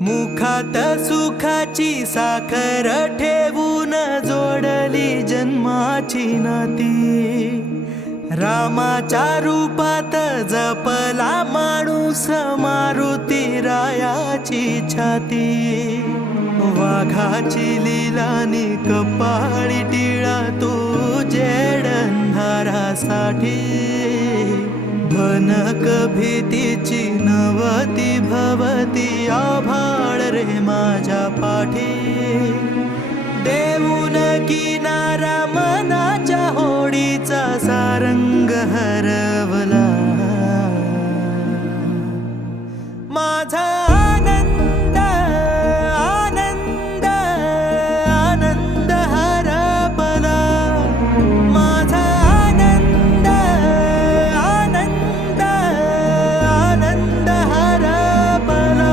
मुखात सुखाची साखर ठेवून जोडली जन्माची नाती, रामाच्या रूपात जपला माणूस मारुती रायाची छाती। वाघाची लिलानी कपाळी टिळा तू जेड अंधारासाठी, भनक भीतीची नवती भवती आभाळ रे माझ्या पाठी। देऊन किनारा मनाच्या होडीचा सारंग हरवला, माझा आनंद आनंद आनंद हरपला, माझा आनंद आनंद आनंद हरपला।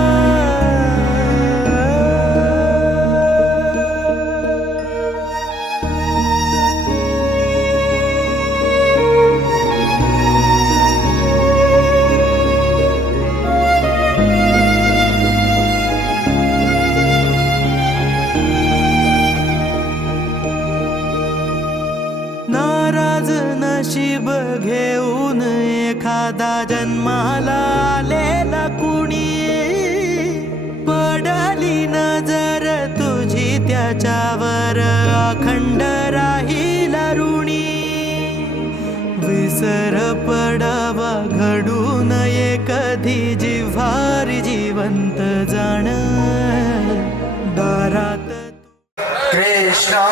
नाराज नशीब घेऊन एखादा जन्माला आलेला कुणी, पडली नजर तुझी त्याच्यावर अखंड राहील ऋणी। विसर पडावा घडू नये कधी जिव्हारी जिवंत जाण, दारात कृष्णा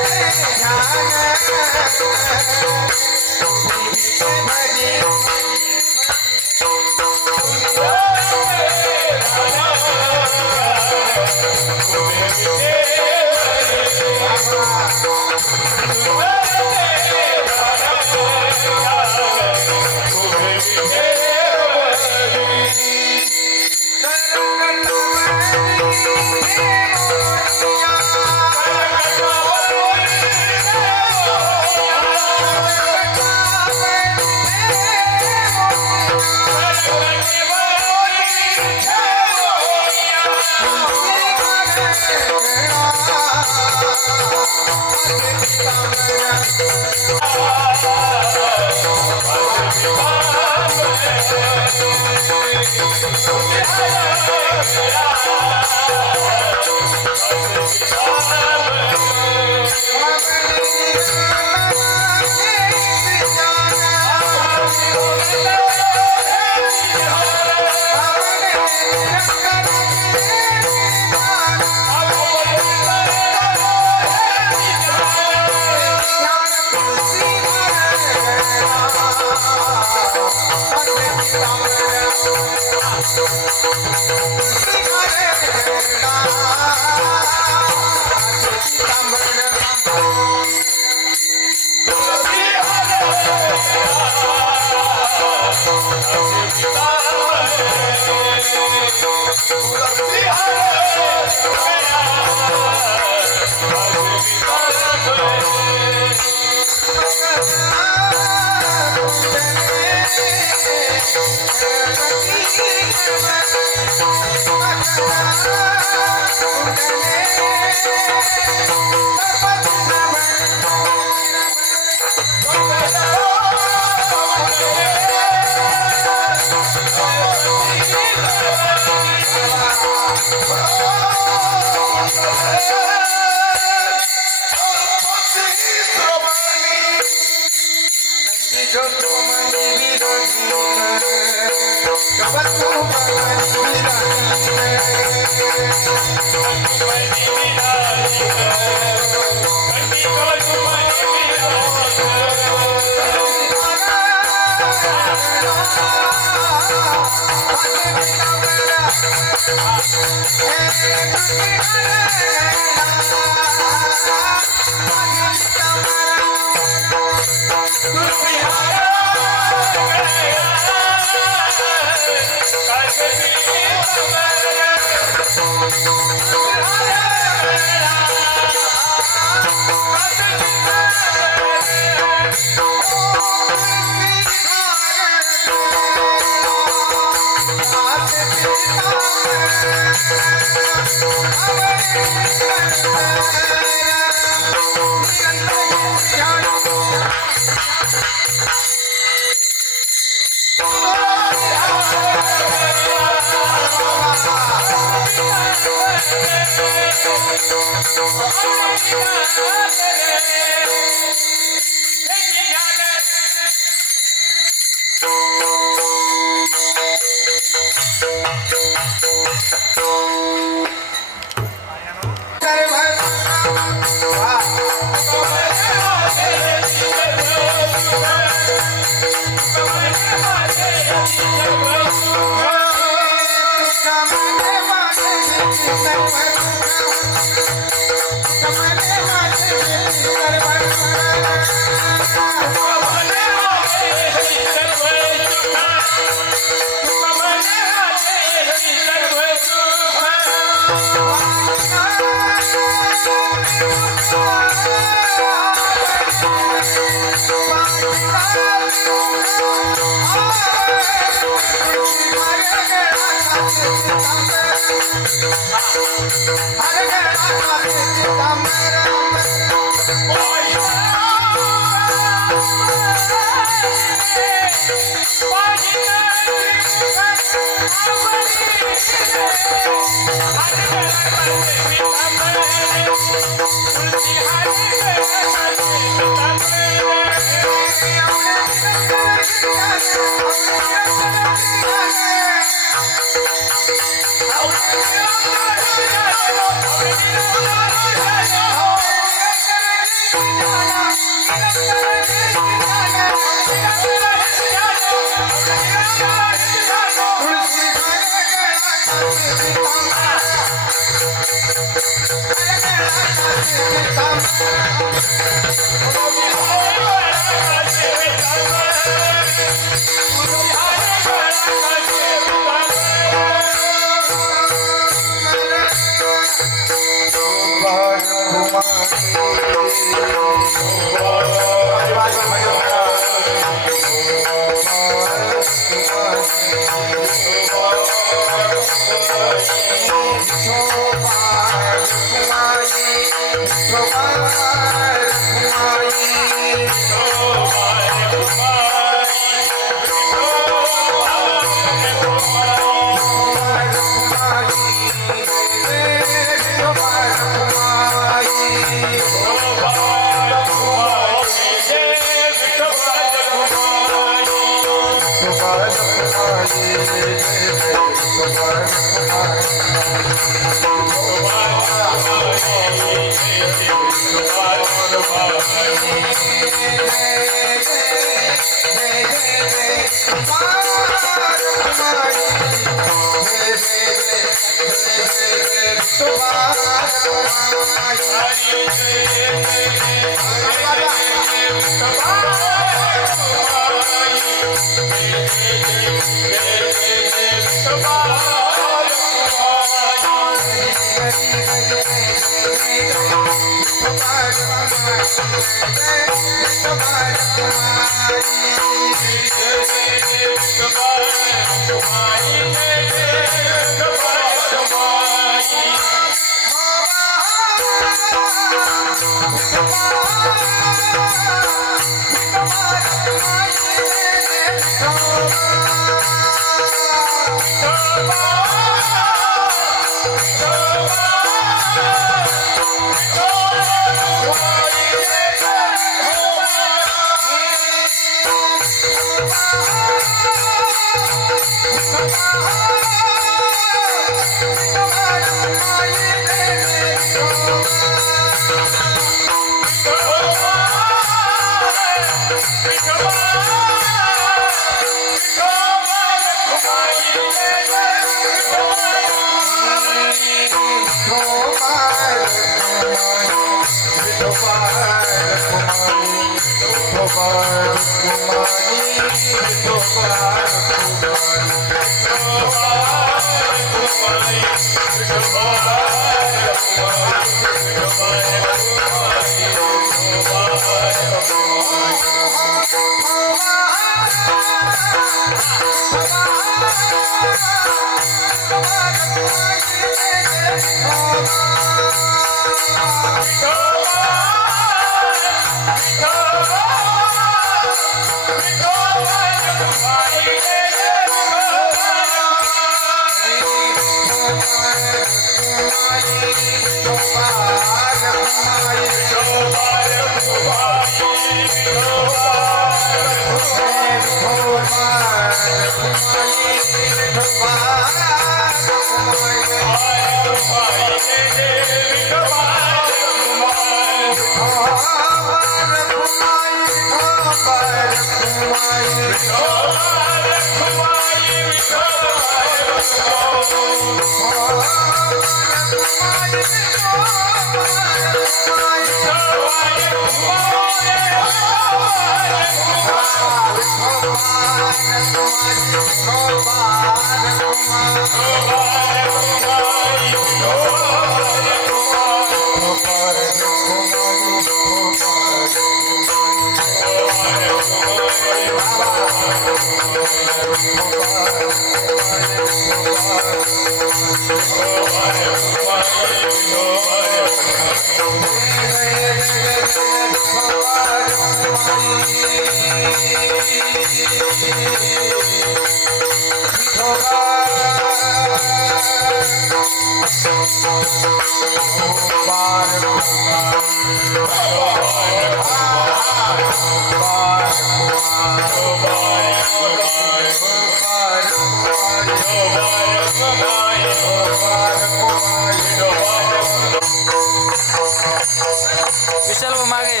विशाल वो मागे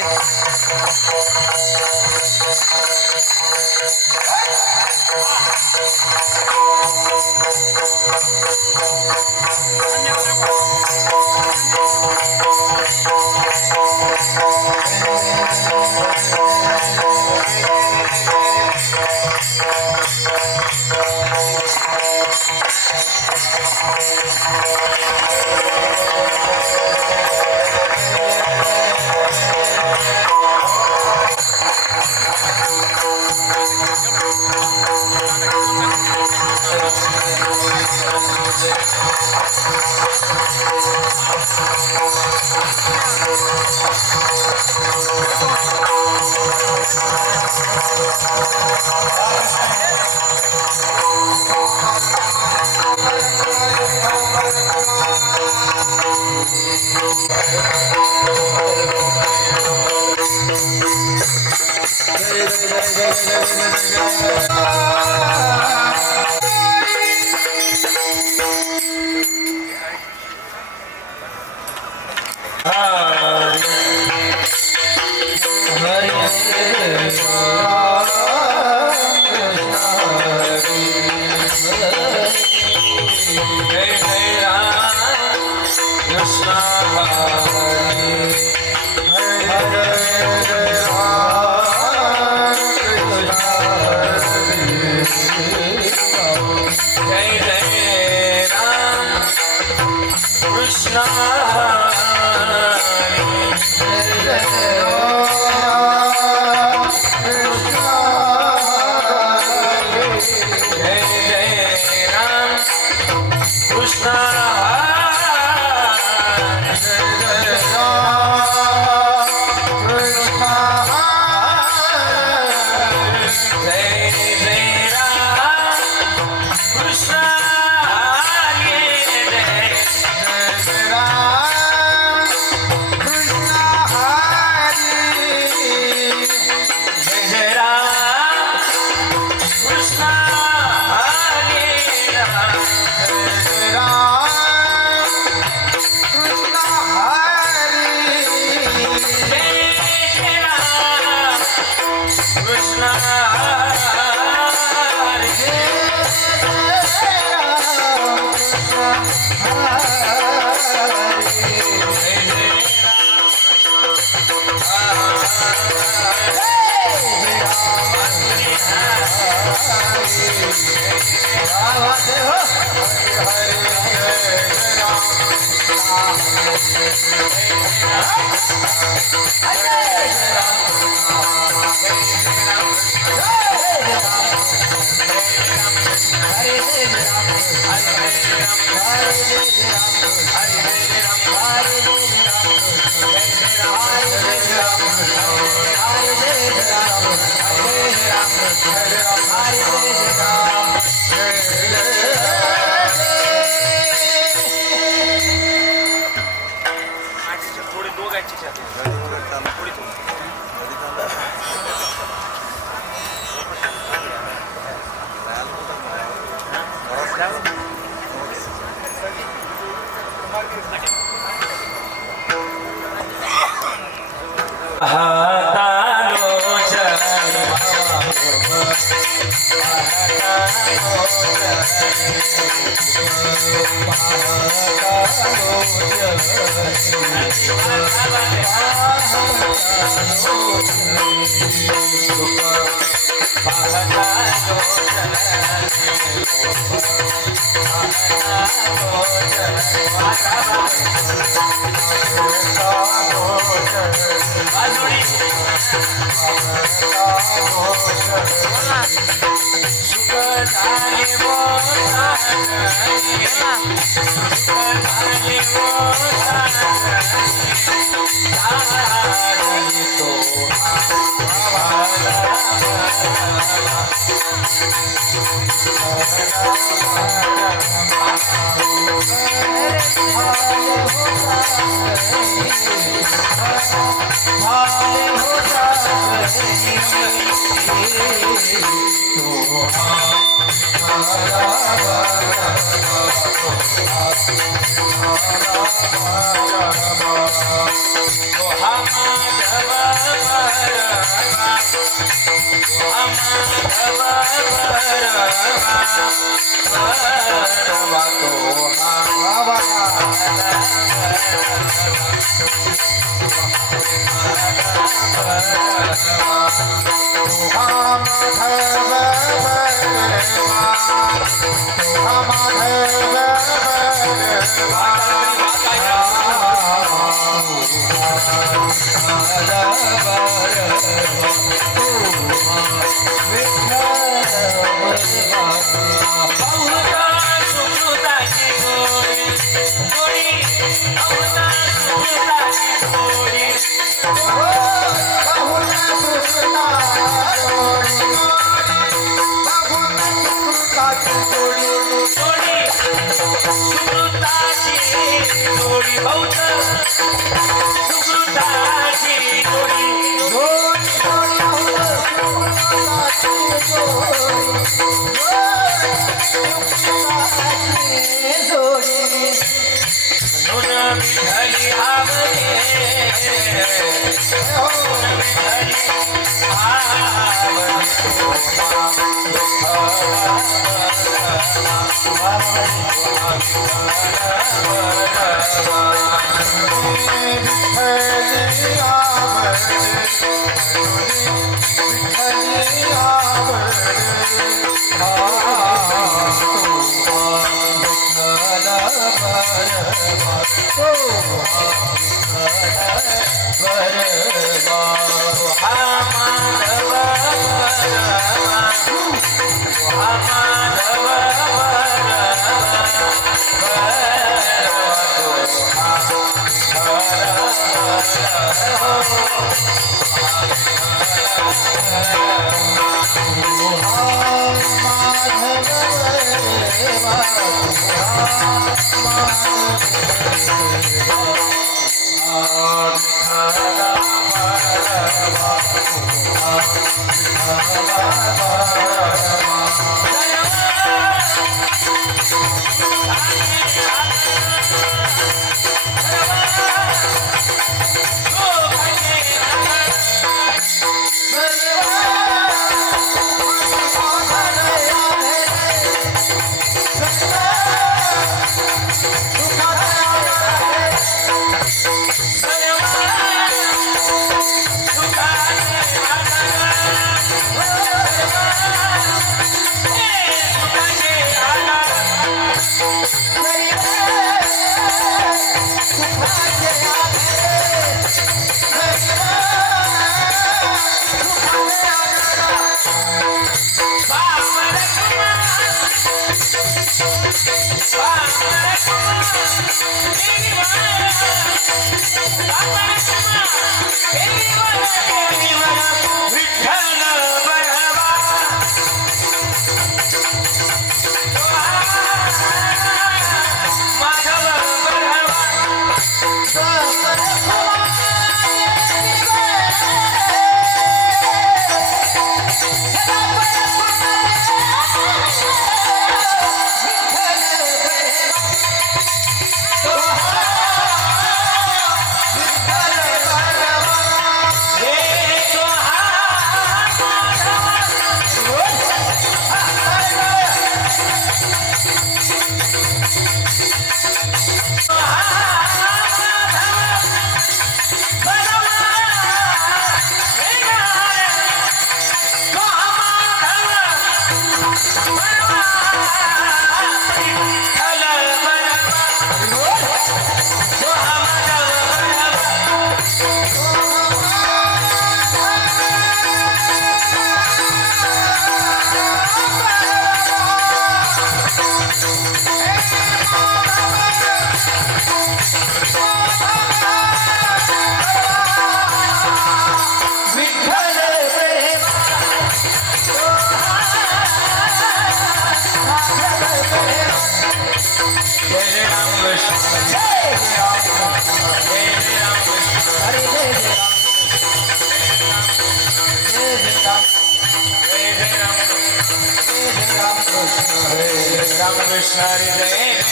Krishna Hare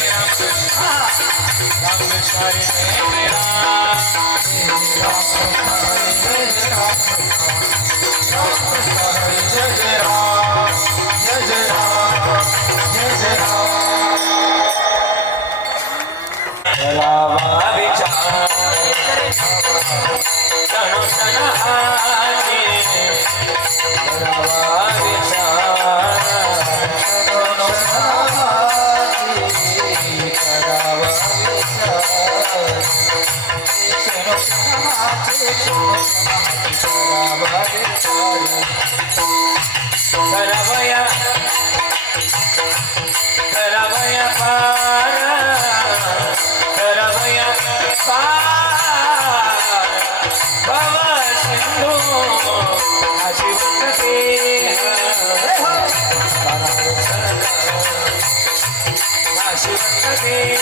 Ram Krishna Ram Krishna Hare Ram Rama vichar tano tanahari Rama vichar Karavaya Karavaya Karavaya Bhava Sindhu Ashivante Ashivante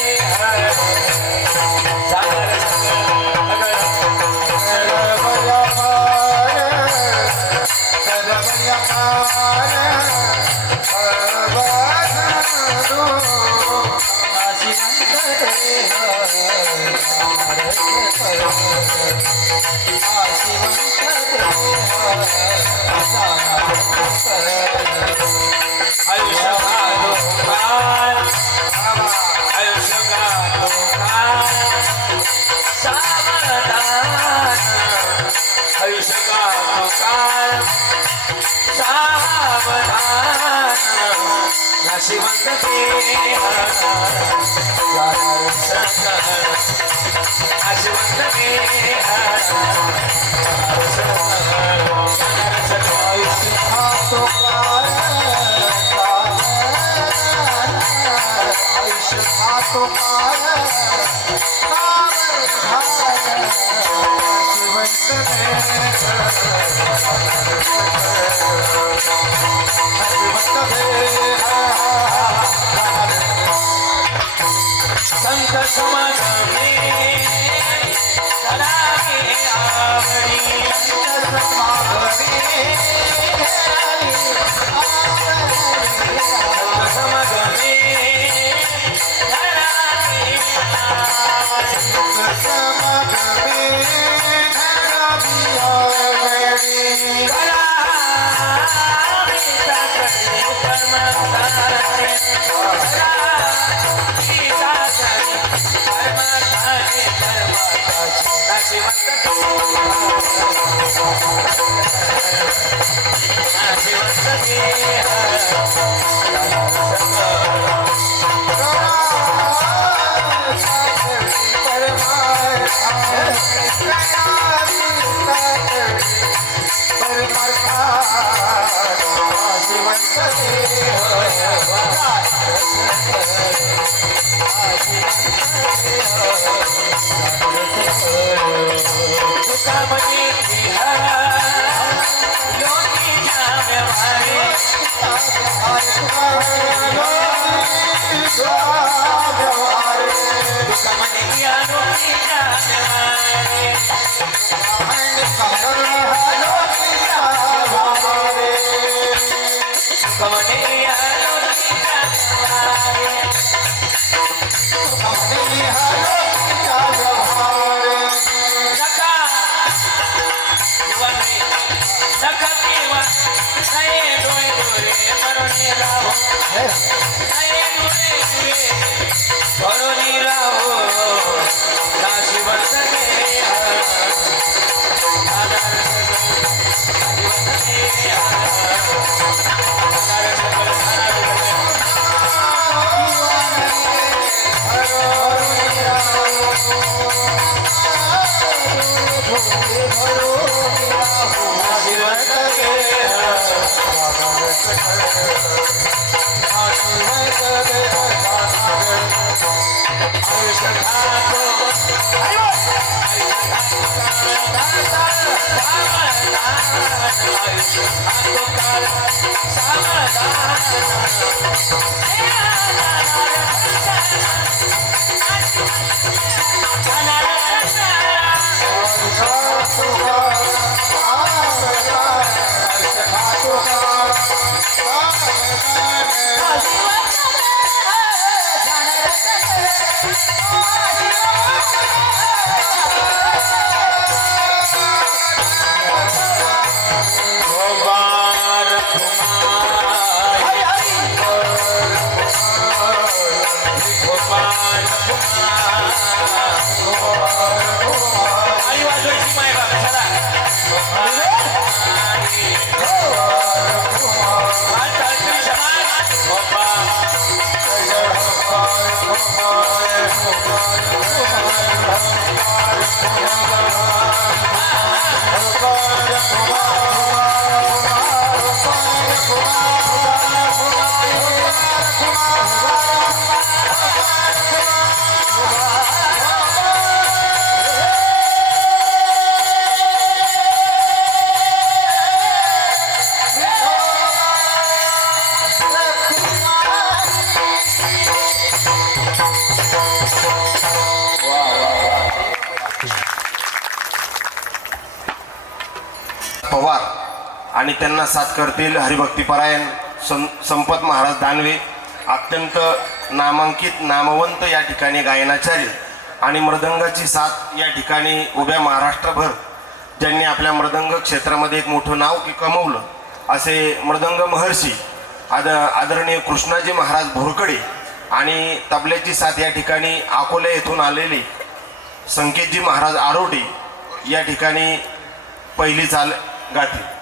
संत समागमे करावे आवडी संत समागमे समागमे करावे आवडी संत समागमे करावे आवडी करावे सकले परमात्माचे Shiva पवार आणि त्यांना साथ करतील हरिभक्तीपरायण संपत महाराज दानवे, अत्यंत नामांकित नामवंत या ठिकाणी गायनाचार्य आणि मृदंगाची साथ या ठिकाणी उभ्या महाराष्ट्रभर ज्यांनी आपल्या मृदंग क्षेत्रामध्ये एक मोठं नाव कमवलं असे मृदंग महर्षी आदरणीय कृष्णाजी महाराज भोरकडे आणि तबल्याची साथ या ठिकाणी अकोला येथून आलेले संकेतजी महाराज आरोटे या ठिकाणी पहिली चाल गातील.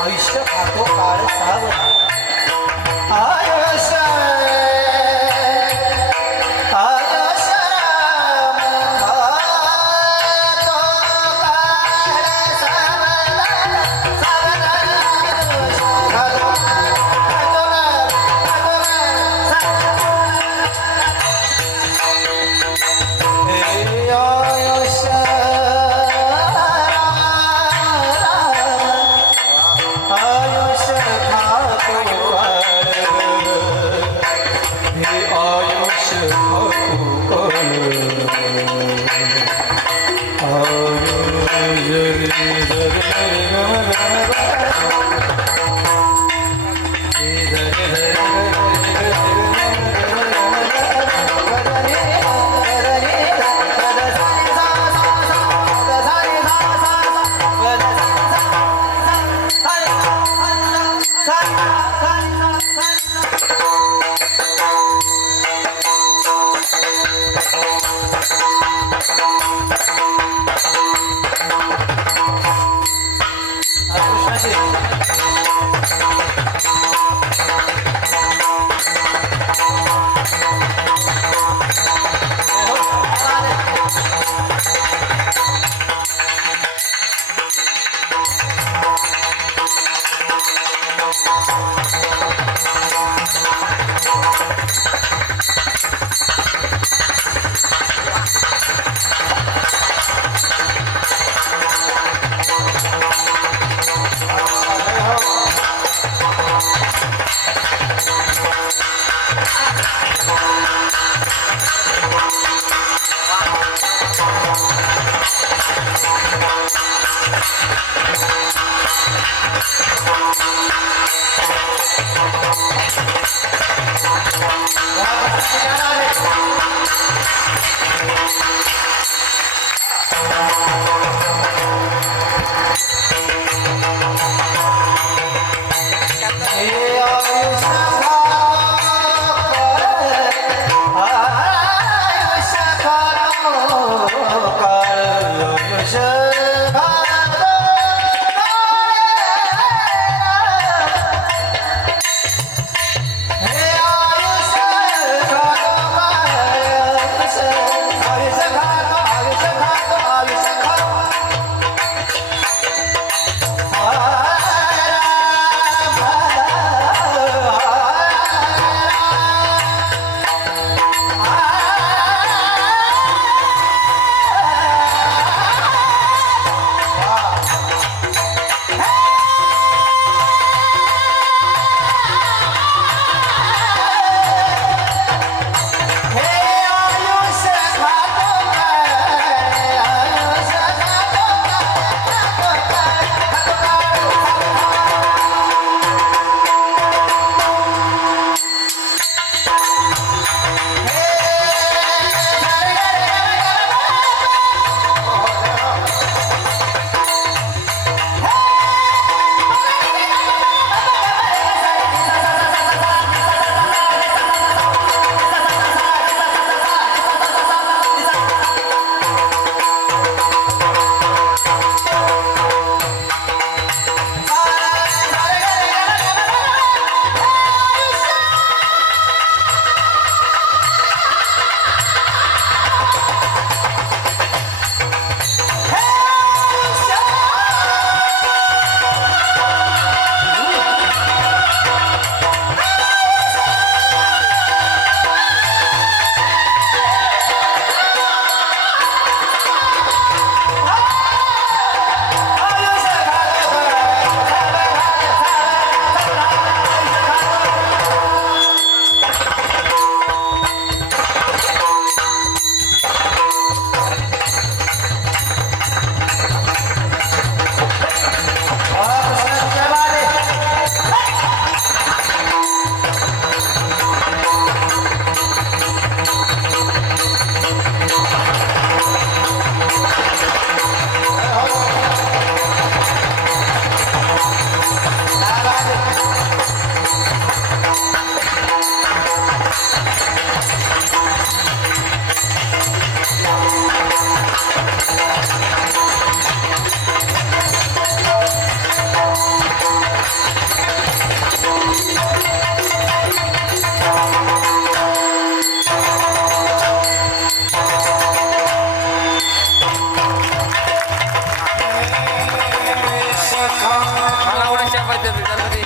आयुष्य खातो काळ सावधा आयुष्य आयुष्य राम खातो काळ Gracias. मला एवढ्या शेपायचं होतं, त्याला ते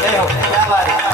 जय हो क्या बात आहे.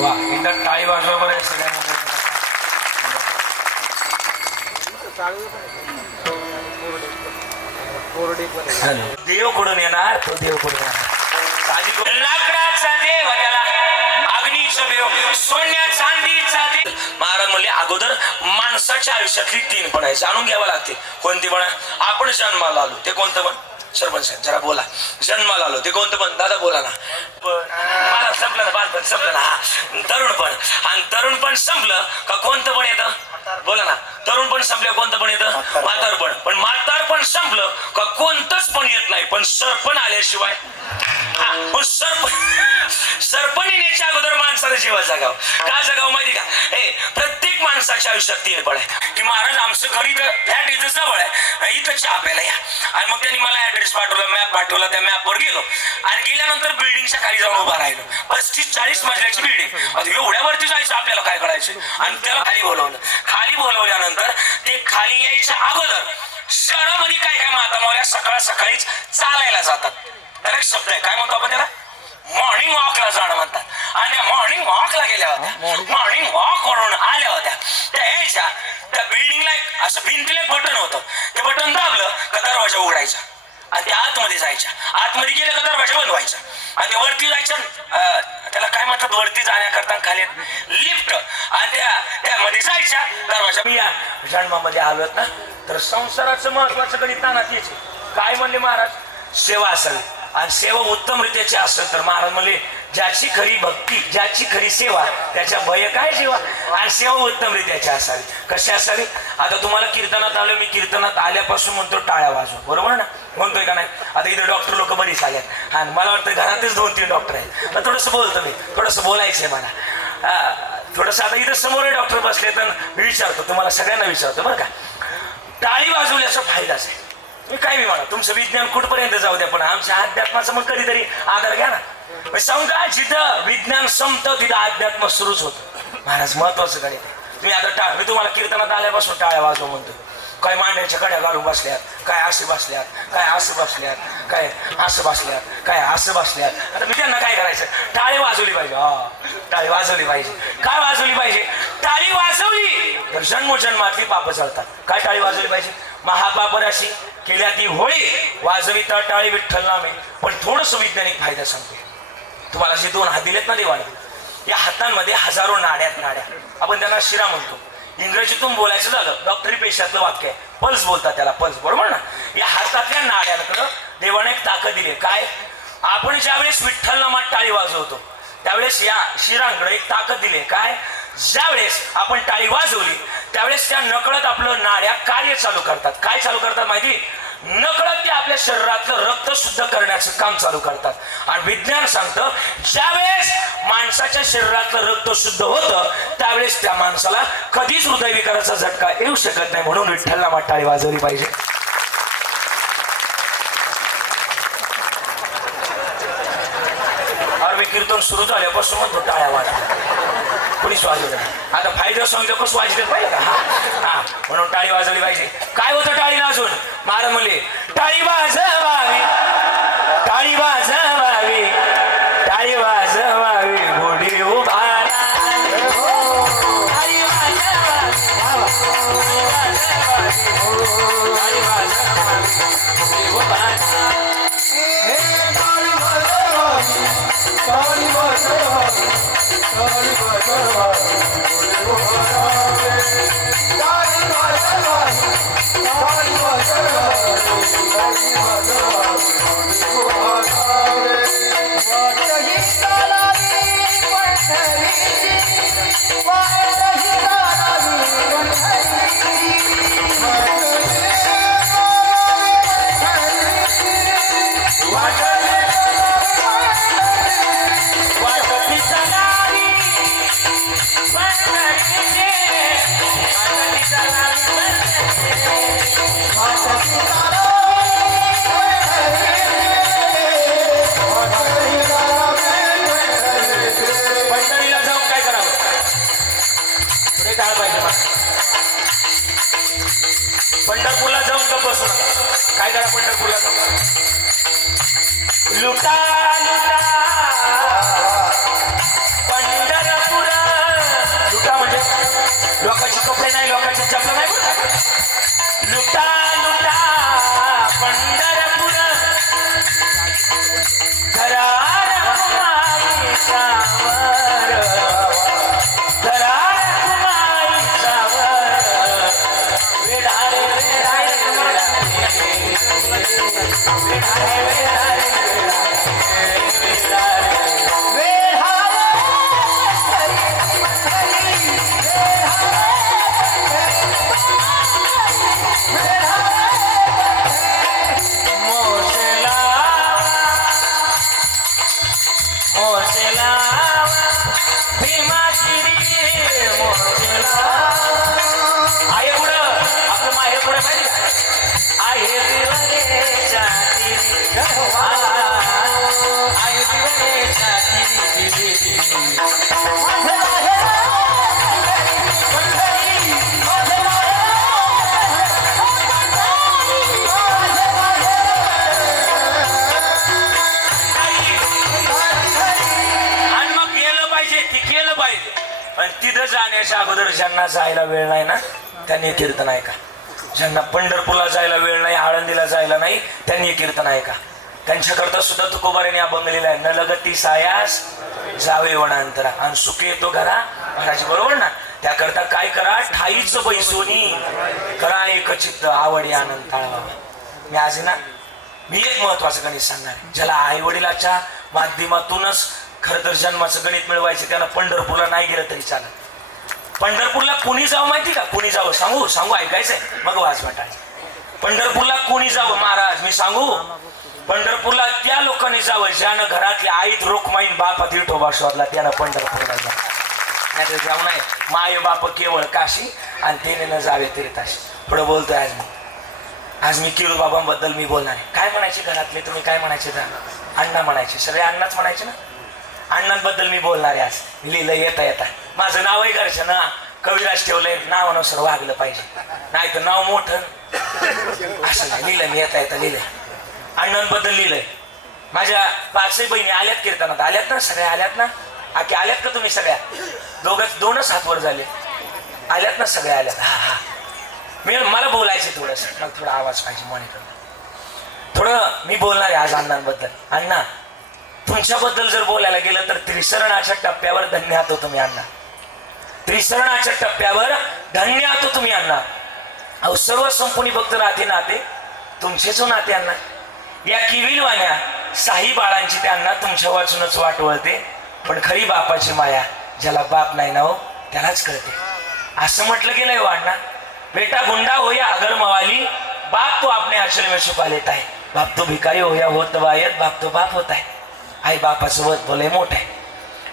वा एकदा टाळी वाजवा बरं आहे सगळ्यांना. देव कुठून येणार तो देव कुठून येणार. लाकडाचा देव त्याला अग्नीचा देव सोन्या चांदीचा देव. महाराज म्हणले अगोदर माणसाच्या आयुष्यातली 3 पण आहे जाणून घ्यावं लागते. कोणती पण? आपण जन्माला आलो ते कोणतं पण? सरपंच साहेब जरा बोला. जन्माला आलो ते कोणतं पण? दादा बोला ना. मला संपलं ना बालपण संपलं ना. हा तरुण पण. आणि तरुण पण संपलं का कोणतं पण येतं? बोला ना. तरुण पण संपलं कोणतं पण येतं? म्हातारपण. पण म्हातारपण संपलं का कोणतंच पण येत नाही. पण सरपण आल्याशिवाय पण सरपण येण्याच्या अगोदर माणसाला जीवा जगाव. का जगाव माहिती का? हे प्रत्येक माणसाच्या आयुष्यात 3 पण आहे की महाराज आमचं घर इथं फ्लॅट इथं जवळ आहे, इथं चहा प्यायला या. आणि मग त्यांनी मला ऍड्रेस पाठवला, मॅप पाठवला, त्या मॅपवर गेलो आणि गेल्यानंतर बिल्डिंगच्या खाली जाऊन उभा राहिलो. 35-40 मजल्याची बिल्डिंग. आता एवढ्यावरती जायचं आपल्याला काय करायचं? आणि त्याला खाली बोलवलं. खाली बोलवल्यानंतर ते खाली यायच्या अगोदर शहरामध्ये काय काय माता मावल्या सकाळीच चालायला जातात. त्याला एक शब्द आहे, काय म्हणतो आपण त्याला? मॉर्निंग वॉकला जाणं म्हणतात. आणि त्या मॉर्निंग वॉकला गेल्या होत्या. मॉर्निंग वॉक वरून आल्या होत्या. त्या यायच्या त्या बिल्डिंगला असं भिंतीला एक बटन होतं. ते बटन दाबलं का दरवाजा उघडायचा आणि त्या आतमध्ये जायच्या. आतमध्ये गेलं का दरवाजा बंद व्हायचा. आणि त्या वरती जायच्या, त्याला काय म्हणतात वरती जाण्याकरता खाली लिफ्ट. आणि त्यामध्ये जायच्या दरवाजा. मी या जन्मामध्ये आलोत ना तर संसाराचं महत्वाचं गणित नानात यायचे. काय म्हणले महाराज? सेवा असावी. आणि सेवा उत्तम रीतीची असेल तर महाराज म्हणले ज्याची खरी भक्ती, ज्याची खरी सेवा त्याच्या भय काय सेवा. आणि सेवा उत्तम रीतीची असावी. कशी असावी? आता तुम्हाला कीर्तनात आलो, मी कीर्तनात आल्यापासून म्हणतो टाळ्या वाजवा, बरोबर ना? म्हणतोय का नाही? आता इथे डॉक्टर लोक बरीच आल्यात. हा मला वाटतं घरातच 2-3 डॉक्टर आहेत. तर थोडंसं बोलतो मी, थोडंसं बोलायचंय मला. थोडंसं आता इथं समोर डॉक्टर बसले तर मी विचारतो, तुम्हाला सगळ्यांना विचारतो बरं का. टाळी वाजवल्याचा फायदाच आहे. मी काय बी म्हणा, तुमचं विज्ञान कुठपर्यंत जाऊ द्या पण आमच्या अध्यात्माचा मग कधीतरी आधार घ्या ना. सांगू का? जिथं विज्ञान संपतं तिथं अध्यात्म सुरूच होतं. महाराज महत्वाचं गणित आहे. तुम्ही आता मी तुम्हाला कीर्तनात आल्यापासून टाळ्या वाजव म्हणतो. काय मांड्याच्या कड्या घालून बसल्यात, काय असे बसल्यात, काय असं बसल्यात, काय असं बसल्यात, काय असं बसल्यात. आता मी त्यांना काय करायचं? टाळी वाजवली पाहिजे. टाळी वाजवली पाहिजे. काय वाजवली पाहिजे? टाळी वाजवली तर जन्मोजन्मातली पापं जळतात. काय टाळी वाजवली पाहिजे? महापाप राशी केल्या ती होळी वाजविता टाळी विठ्ठल नामे. पण थोडस वैज्ञानिक फायदा सांगतो तुम्हाला. जे 2 हात दिलेत ना देवाने, या हातांमध्ये हजारो नाड्या. आपण त्यांना शिरा म्हणतो. इंग्रजीतून बोलायचं झालं डॉक्टरी पेशातलं वाक्य आहे, पल्स बोलतात त्याला, पल्स, बरोबर ना. या हातातल्या नाड्यांकडं देवाने एक ताकद दिली. काय? आपण ज्यावेळेस विठ्ठल नामात टाळी वाजवतो त्यावेळेस या शिरांकडे एक ताकद दिली. काय? ज्यावेळेस आपण टाळी वाजवली त्यावेळेस त्या नकळत आपलं नाड्या कार्य चालू करतात. काय चालू करतात माहिती? नकळत ते आपल्या शरीरातलं रक्त शुद्ध करण्याचं काम चालू करतात. आणि विज्ञान सांगतं ज्यावेळेस माणसाच्या शरीरातलं रक्त शुद्ध होतं त्यावेळेस त्या माणसाला कधीच हृदयविकाराचा झटका येऊ शकत नाही. म्हणून विठ्ठल नामात टाळी वाजवली पाहिजे. मी कीर्तन सुरू झाल्यापासून म्हणतो टाळ्या वाजल्या, कोणीच वाजवलं नाही. आता फायदा सांगतो कसं वाजले पाहिजे का? हा, म्हणून टाळी वाजवली पाहिजे. काय होतं टाळी वाजवून? महाराज म्हणले टाळी वाजवावी, टाळी वाजवावी, टाळी वाजवावी घोडी उभारा, टाळी वाजवावी, टाळी वाजवावी घोडी उभारा. पंढरपूरला जाऊन का बसू नका. काय करा पंढरपूरला जाऊन? लुटा लुटा पंढरपूर. लुटा म्हणजे लोकांचे कपडे नाही, लोकांचे चपल नाही. लुटा लुटा पंढरपूर घरार कुमाईच्यावर, घरार कुमाईच्यावर वेढारे वेढारे तिथं जाण्याच्या अगोदर ज्यांना जायला वेळ नाही ना त्यांनी कीर्तन ऐका. ज्यांना पंढरपूरला जायला वेळ नाही, आळंदीला जायला नाही, त्यांनी कीर्तन ऐका. त्यांच्याकरता सुद्धा तुकोबाराने अभंग लिहिला आहे. न लगती सायास जावे वनांतरा आणि सुखे तो घरा महाराज, बरोबर ना. त्याकरता काय करा? ठाईच बैसोनी करा एक चित्त आवडी आनंद टाळवा. मी एक महत्वाचं गणित सांगणार आहे. ज्याला आई वडिलाच्या माध्यमातूनच खरं तर जन्माचं गणित मिळवायचं त्याला पंढरपूरला नाही गेलं तरी चालत. पंढरपूरला कोणी जावं माहिती का? कोणी जावं सांगू ऐकायचंय मग वाज वाटायचं. पंढरपूरला कोणी जावं महाराज मी सांगू? पंढरपूरला त्या लोकांनी जावं ज्यानं घरातली आईत रोखमाईन बापात विठोबा शोधला त्यानं पंढरपूरला जावं. नाही तर जाऊ नाही. माय बाप केवळ काशी आणि तेने न जावे तीर्थाशी. पुढं बोलतोय आज मी किरू बाबांबद्दल मी बोलणार आहे. काय म्हणायचे घरातले? तुम्ही काय म्हणायचे? अण्णा म्हणायचे. सगळे अण्णाच म्हणायचे ना. अण्णांबद्दल मी बोलणार आहे आज. लिहिलं येता माझं नाव आहे घरच्यानं कविराज ठेवलंय. नावानुसार वागलं पाहिजे, नाही तर नाव मोठं असं नाही. लिहिलं मी येता लिहिलंय. अण्णांबद्दल लिहिलंय. माझ्या 5 बहिणी आल्यात कीर्तनात. आल्यात ना? सगळ्या आल्यात ना? आकी आल्यात का तुम्ही? सगळ्या 2च हातवर झाले. आल्यात ना? सगळ्या आल्यात. हा. मला बोलायचे थोडंसं, मला थोडा आवाज पाहिजे मॉनिटर. मी बोलणार आहे आज अण्णांबद्दल. अण्णा, तुमच्याबद्दल जर बोलायला गेलं तर त्रिसरणाच्या टप्प्यावर धन्य आहात तुम्ही अण्णा. त्रिसरणाच्या टप्प्यावर धन्य आहात तुम्ही अण्णा. अहो सर्व संपूर्ण भक्त राहते नाते तुमचेच नाते अण्णा. या किविलवाण्या साई बाळांची त्यांना तुमच्या वाचूनच वाट वळते. पण खरी बापाची माया ज्याला बाप नाही ना हो त्यालाच कळते. असं म्हटलं गेलंय हो अण्णा. बेटा गुंडा हो या अगर मवाली, बाप तो आपने आंचल में छुपा लेता है. बाप तो भिकारी हो या होत वायत, बाप तो बाप होता है. आई बापाचं वत बोलाय मोठ आहे.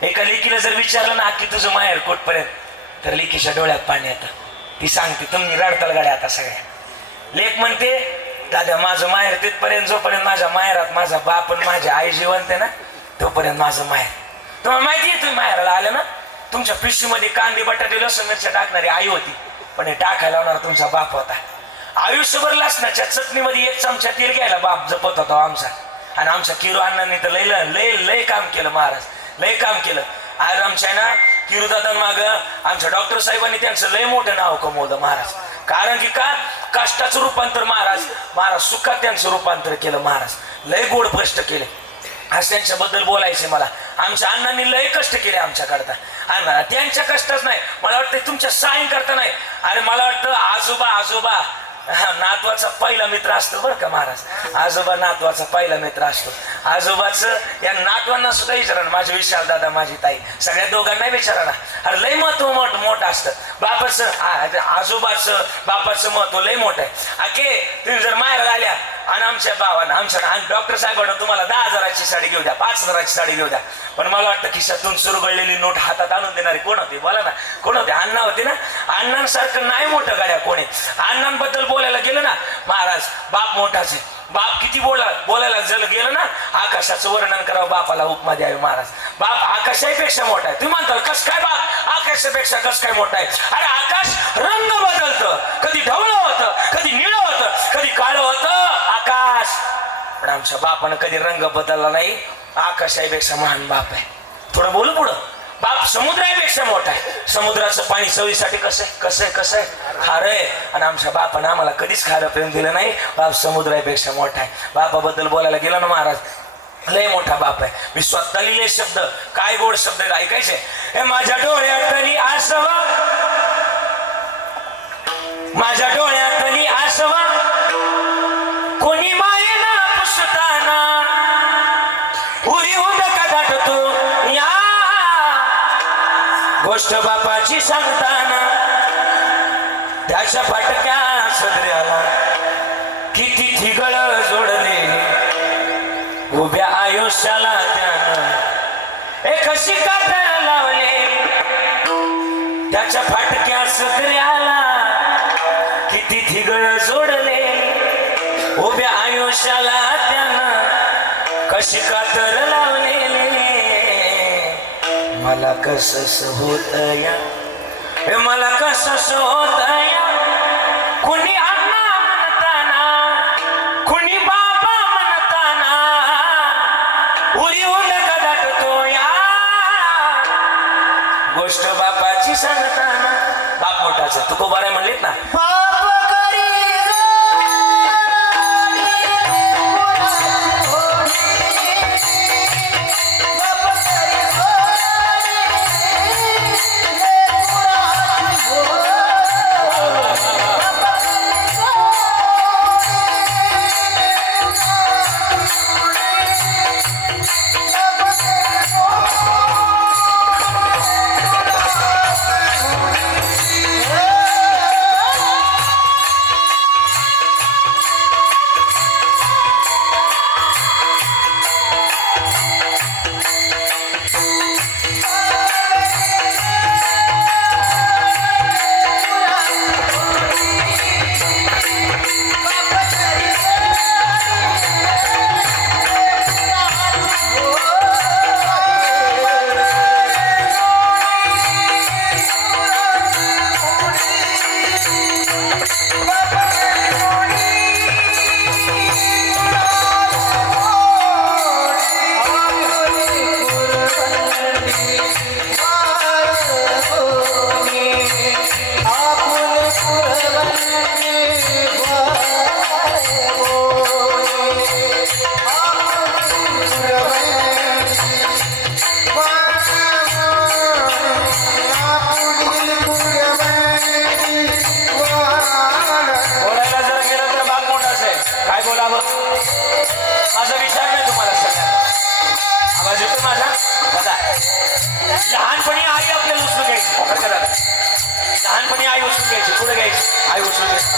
एका लेकीला जर विचारलं ना की तुझं माहेर कोटपर्यंत, तर लेकीच्या डोळ्यात पाणी येतं. ती सांगते तुम्ही रडताल गाड्या आता सगळ्या. लेक म्हणते दादा माझं माहेर तिथपर्यंत, जोपर्यंत माझ्या माहेरात माझा बाप आणि माझी आई जिवंत आहे ना तोपर्यंत माझं माहेर. तुम्हाला माहिती आहे तुम्ही माहेराला आलं ना तुमच्या पिशवीमध्ये कांदे बटाटे लसूण मिरच्या टाकणारी आई होती, पण हे टाकायला लावणारा तुमचा बाप होता. आयुष्यभर लसणाच्या चटणीमध्ये 1 चमचा तेल घ्यायला बाप जपत होता आमचा. आणि आमच्या किरू अण्णांनी तर लय लय लय काम केलं महाराज, लय काम केलं. आज आमच्या ना किरू दादा माग आमच्या डॉक्टर साहेबांनी त्यांचं लय मोठं नाव कमवलं महाराज. कारण की का कष्टाचं रूपांतर महाराज सुखात त्यांचं रूपांतर केलं महाराज. लय गोड कष्ट केले. आज त्यांच्याबद्दल बोलायचे मला. आमच्या अण्णांनी लय कष्ट केले आमच्याकरता. आणि त्यांच्या कष्टच नाही, मला वाटतं तुमच्या साईन करता नाही. अरे मला वाटतं आजोबा नातवाचा पहिला मित्र असतो बरं का महाराज. आजोबा नातवाचा पहिला मित्र असतो. आजोबाचं या नातवांना सुद्धा विचारा ना, माझे विशाल दादा माझी ताई सगळ्या दोघांना विचारा ना. अरे लय महत्व मोठं असतं. बापाचं आजोबाचं बापाचं महत्व लय मोठं आहे. आके तुम्ही जर माहेर आल्या आणि आमच्या भावानं आमच्या डॉक्टर साहेबांना तुम्हाला 10,000ची साडी घेऊ द्या, 5,000ची साडी घेऊ द्या, पण मला वाटतं खिशातून सुरगळलेली नोट हातात आणून देणारे कोण होते बोला ना? कोण होते? अण्णा होते ना. अण्णांसारखं नाही मोठं गाड्या कोणी. अण्णांबद्दल बोलायला गेलं ना महाराज, बाप मोठाच आहे. बाप किती बोलायला जर गेलं ना आकाशाचं वर्णन करावं, बापाला उपमा द्यावी महाराज. बाप आकाशापेक्षा मोठा आहे. तुम्ही म्हणताल कस काय बाप आकाशापेक्षा कस काय मोठा आहे? अरे आकाश रंग बदलतं, कधी ढवळं होतं, कधी निळं होतं, कधी काळं होतं आकाश. पण आमच्या बापानं कधी रंग बदलला नाही. आकाशापेक्षा महान बाप आहे. थोडं बोलू पुढं. बाप समुद्रापेक्षा मोठा आहे. समुद्राचं पाणी चवीसाठी कसं आहे खारं आहे. आणि आमच्या बापानं आम्हाला कधीच खारं प्रेम दिलं नाही. बाप समुद्रापेक्षा मोठा आहे. बापाबद्दल बोलायला गेलं ना महाराज, लय मोठा बाप आहे. मी स्वतः लिहिले शब्द, काय गोड शब्द आहेत ऐकायचे. हे माझ्या डोळ्यातली आसवा, माझ्या डोळ्यातली आसवा कोणी मायेना पुसताना उरी उदका दाटतो या गोष्ट बापाची सांगताना. त्याच्या फाटक्या सदऱ्याला किती ठिगळ जोडले, उभ्या आयुष्याला त्यानं एक शिकातर लावले. त्याच्या फाटक्या सदऱ्याला किती ठिगळ जोडले, उभ्या आयुष्याला त्यानं कशी कातर लावलेले. मला कसंस होत या, मला कसंस होत या, कुणी अण्णा म्हणताना, कुणी बाबा म्हणताना उरी उदका दाटतो या गोष्ट बापाची सांगताना. बाप मोठाचं तुकोबाराय म्हणलीत ना,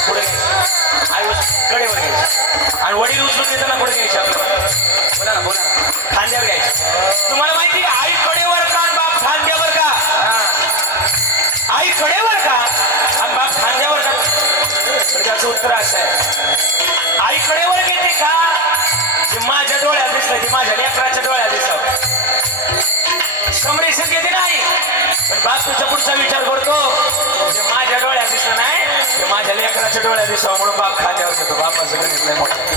पुढे घ्यायचं, आई कडेवर घ्यायचं आणि वडील उचलून देताना पुढे घ्यायचे आपलं. बोला ना बोला ना, खांद्यावर घ्यायचं. तुम्हाला माहिती का आई कडेवर का आणि बाप खांद्यावर का? आई कडेवर का आणि बाप खांद्यावर का? तर त्याचं उत्तर असं आहे, आई कडेवर घेते का जे माझ्या डोळ्यात दिसलं, ते माझ्या लेकराच्या डोळ्यात दिसलं. संप्रेषण घेते नाही, पण बाप तुझ्या पुढचा विचार करतो जे माझ्या डोळ्यात दिसलं नाही ते माझ्या लेकराच्या डोळ्यात दिसावं म्हणून बाप खांद्यावर घेतो. बापाचं गणित लय मोठं.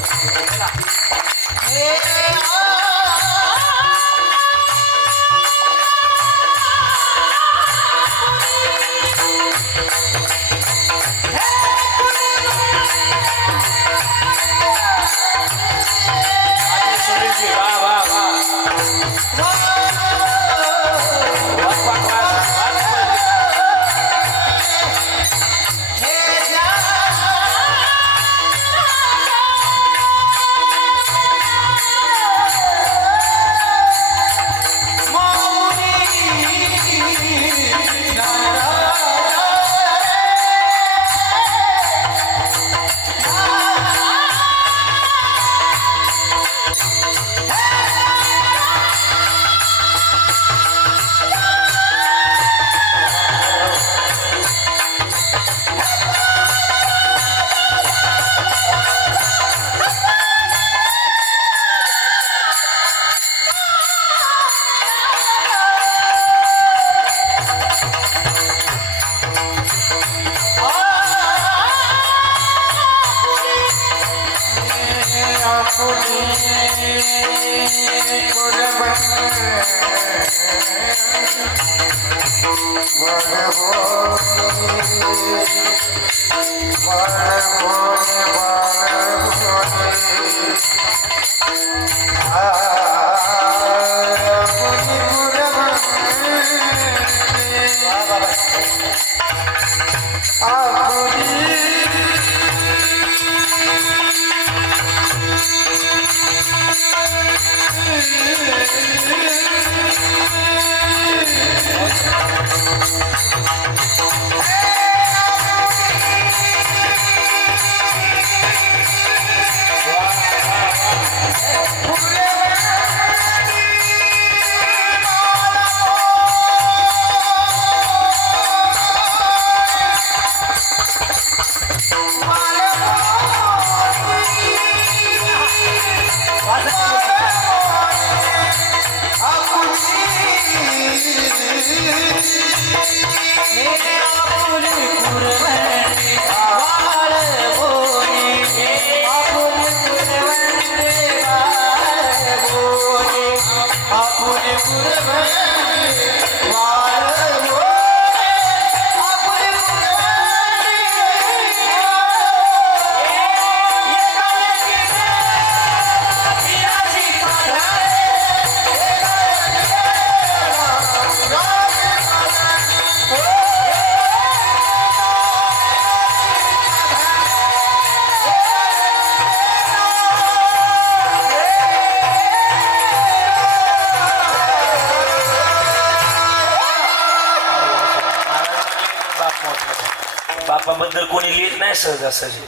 बापाबद्दल कोणी लिहित नाही सहजासहजी,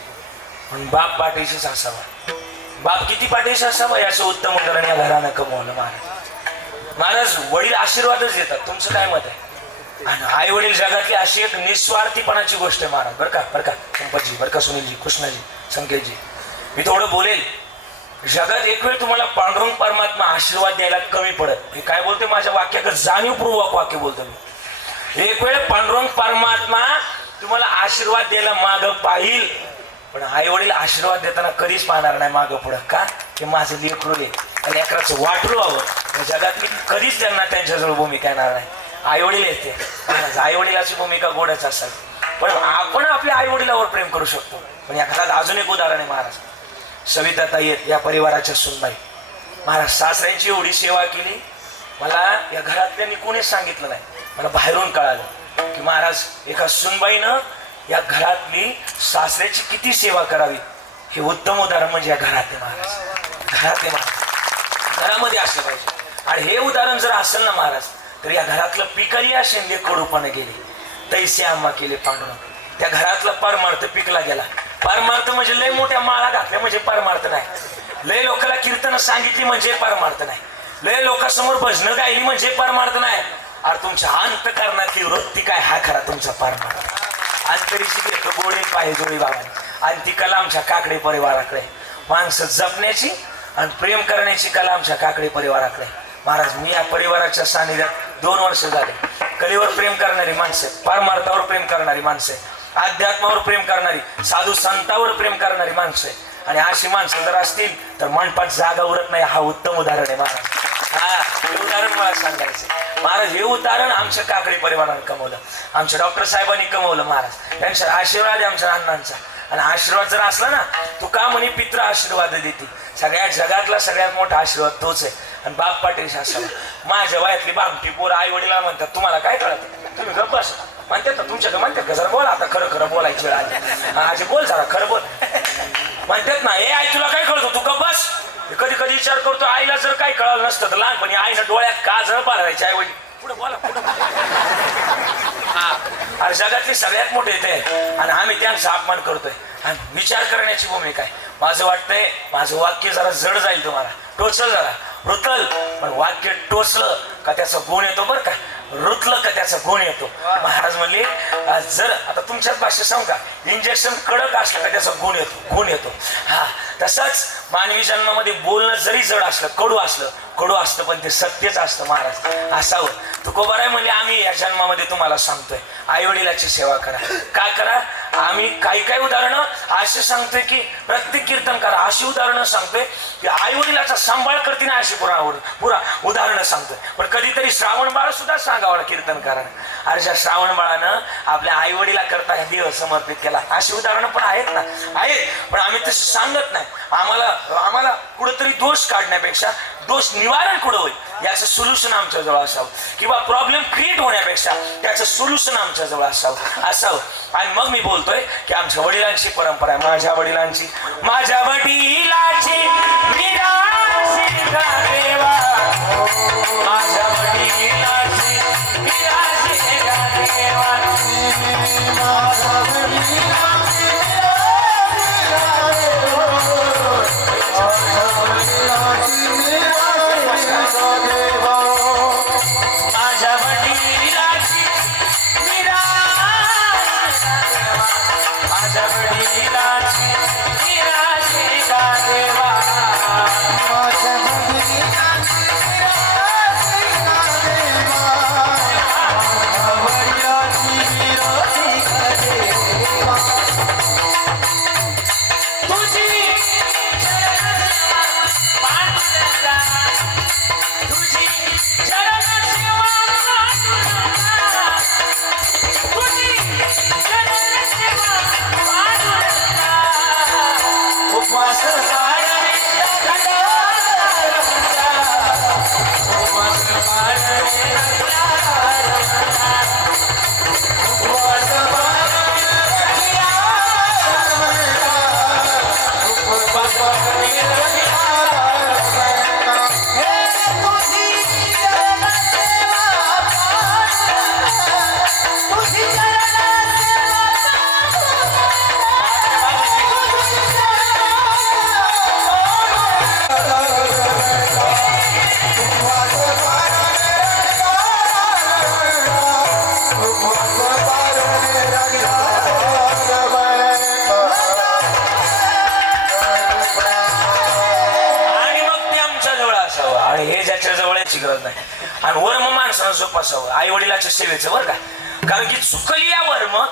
पण बाप पाठीशीच असावा. बाप किती पाठीशी असावा याचं उत्तम उदाहरण या घरानं कमवलं महाराज. महाराज वडील आशीर्वादच देतात. तुमचं काय मत आहे? आणि आई वडील जगातली अशी एक निस्वार्थीपणाची गोष्ट आहे महाराज. बरं का संपतजी, बरं का सुनीलजी, कृष्णाजी, संकेतजी, मी थोडं बोलेल. जगात एक वेळ तुम्हाला पांडुरंग परमात्मा आशीर्वाद द्यायला कमी पडत. हे काय बोलते माझ्या वाक्याकडे जाणीवपूर्वक वाक्य बोलतो मी. एक वेळ पांडुरंग परमात्मा तुम्हाला आशीर्वाद द्यायला मागं पाहिल, पण आई वडील आशीर्वाद देताना कधीच पाहणार नाही मागं पुढं. का? ते माझं लेकरू आहे, त्या लेकराचं वाटरू हवं. जगात मी कधीच त्यांना त्यांच्याजवळ भूमिका येणार नाही. आई वडील येते, आई वडिलाची भूमिका गोडच असावी, पण आपण आपल्या आई वडिलावर प्रेम करू शकतो. पण या घरात अजून एक उदाहरण आहे महाराज. सविताताई या परिवाराच्या सुनबाई महाराज, सासऱ्यांची एवढी सेवा केली. मला या घरातल्यांनी कोणीच सांगितलं नाही, मला बाहेरून कळालं की महाराज एका सुनबाईनं या घरातली सासऱ्याची किती सेवा करावी. हे उत्तम उदाहरण म्हणजे या घरात आहे महाराज. घरात आहे महाराज, घरामध्ये असलं पाहिजे. आणि हे उदाहरण जर असेल ना महाराज, तर या घरातलं पिकलिया शेंदे कडूपणे गेले, तैसे आम्हा केले पांडुरंग. त्या घरातला परमार्थ पिकला गेला. परमार्थ म्हणजे लय मोठ्या माळा घातल्या म्हणजे परमार्थ नाही. लय लोकांना कीर्तन सांगितली म्हणजे परमार्थ नाही. लय लोकांसमोर भजनं गायली म्हणजे परमार्थ नाही. अरे तुमच्या अंतकरणातली वृत्ती काय हा खरा तुमचा परमार्थ. अंतरीची घेतो गोडे पाय जोडी बाबांनी आणि ती कला आमच्या काकडे परिवाराकडे. माणसं जपण्याची आणि प्रेम करण्याची कला आमच्या काकडे परिवाराकडे. महाराज मी या परिवाराच्या सानिध्यात 2 वर्ष झाले. कलेवर प्रेम करणारी माणसं, परमार्थावर प्रेम करणारी माणसं, अध्यात्मावर प्रेम करणारी, साधू संतांवर प्रेम करणारी माणसं आहे. आणि अशी माणसं जर असतील तर मंडपात जागा उरत नाही. हा उत्तम उदाहरण आहे महाराज. हा हे उदाहरण मला सांगायचं महाराज. हे उदाहरण आमच्या काकडे परिवारानं कमवलं, आमच्या डॉक्टर साहेबांनी कमवलं महाराज. त्यांचा आशीर्वाद आहे आमच्या अण्णांचा. आणि आशीर्वाद जर असला ना, तू का म्हणे पित्र आशीर्वाद देते. सगळ्या जगातला सगळ्यात मोठा आशीर्वाद तोच आहे. आणि बाप पाटील शास्त्र माझ्या वयातली बामटी पोर आई वडिला म्हणतात तुम्हाला काय कळत, तुम्ही गप्प बस म्हणतात ना. तुमच्याकडे म्हणतात का जरा बोला आता, खरं खरं बोलायची वेळ आली. आजी बोल जरा खरं बोल म्हणतात ना. हे आई तुला काय कळतो, तू गप्प बस. कधी कधी विचार करतो आईला जर काही कळलं नसतं तर लहानपणी आईनं डोळ्यात काजळ पाळायची. आई वडील पुढे बोला पुढे. अरे जगातले सगळ्यात मोठे ते आणि आम्ही त्यांचा अपमान करतोय. आणि विचार करण्याची भूमिका आहे. माझं वाटतंय माझं वाक्य जरा जड जाईल तुम्हाला, टोचल जरा रुतल, पण वाक्य टोचलं का त्याचा गुण येतो बरं का, रुतलं का त्याचा गुण येतो. महाराज म्हणले जर आता तुमच्याच भाषेत सांगू का, इंजेक्शन कडक असलं का त्याचा गुण येतो. हा तसंच मानवी जन्मामध्ये बोलणं जरी जड असलं, कडू असतं पण ते सत्यच असतं महाराज. असावं तुकोबाराय म्हणजे आम्ही या जन्मामध्ये तुम्हाला सांगतोय आई वडिलाची सेवा करा. काय करा, आम्ही काही उदाहरणं असे सांगतोय की प्रत्येक कीर्तन करा अशी उदाहरणं सांगतोय की आई वडिलाचा सांभाळ करते ना अशी पुरा उदाहरणं सांगतोय. पण कधीतरी श्रावण बाळ सुद्धा सांगावं कीर्तन करा. अरे ज्या श्रावण बाळानं आपल्या आई वडिला करता देह समर्पित केला अशी उदाहरणं पण आहेत ना, आहेत. पण आम्ही तसं सांगत नाही. आम्हाला कुठंतरी दोष काढण्यापेक्षा दोष निवारण कुठं होईल याचं सोल्युशन आमच्याजवळ असावं, किंवा प्रॉब्लेम क्रिएट होण्यापेक्षा त्याचं सोल्युशन आमच्याजवळ असावं. आणि मग मी बोलतोय की आमच्या वडिलांची परंपरा आहे. माझ्या वडिलांची मिरासी का देवा, माझ्या वडिलांची मिरासी का देवा, माझ्या वडिलांची गरज नाही. आणि वर्म माणसानं जोपासावं आई वडिलाच्या सेवेचं बरं का. कारण की चुकली या वर्म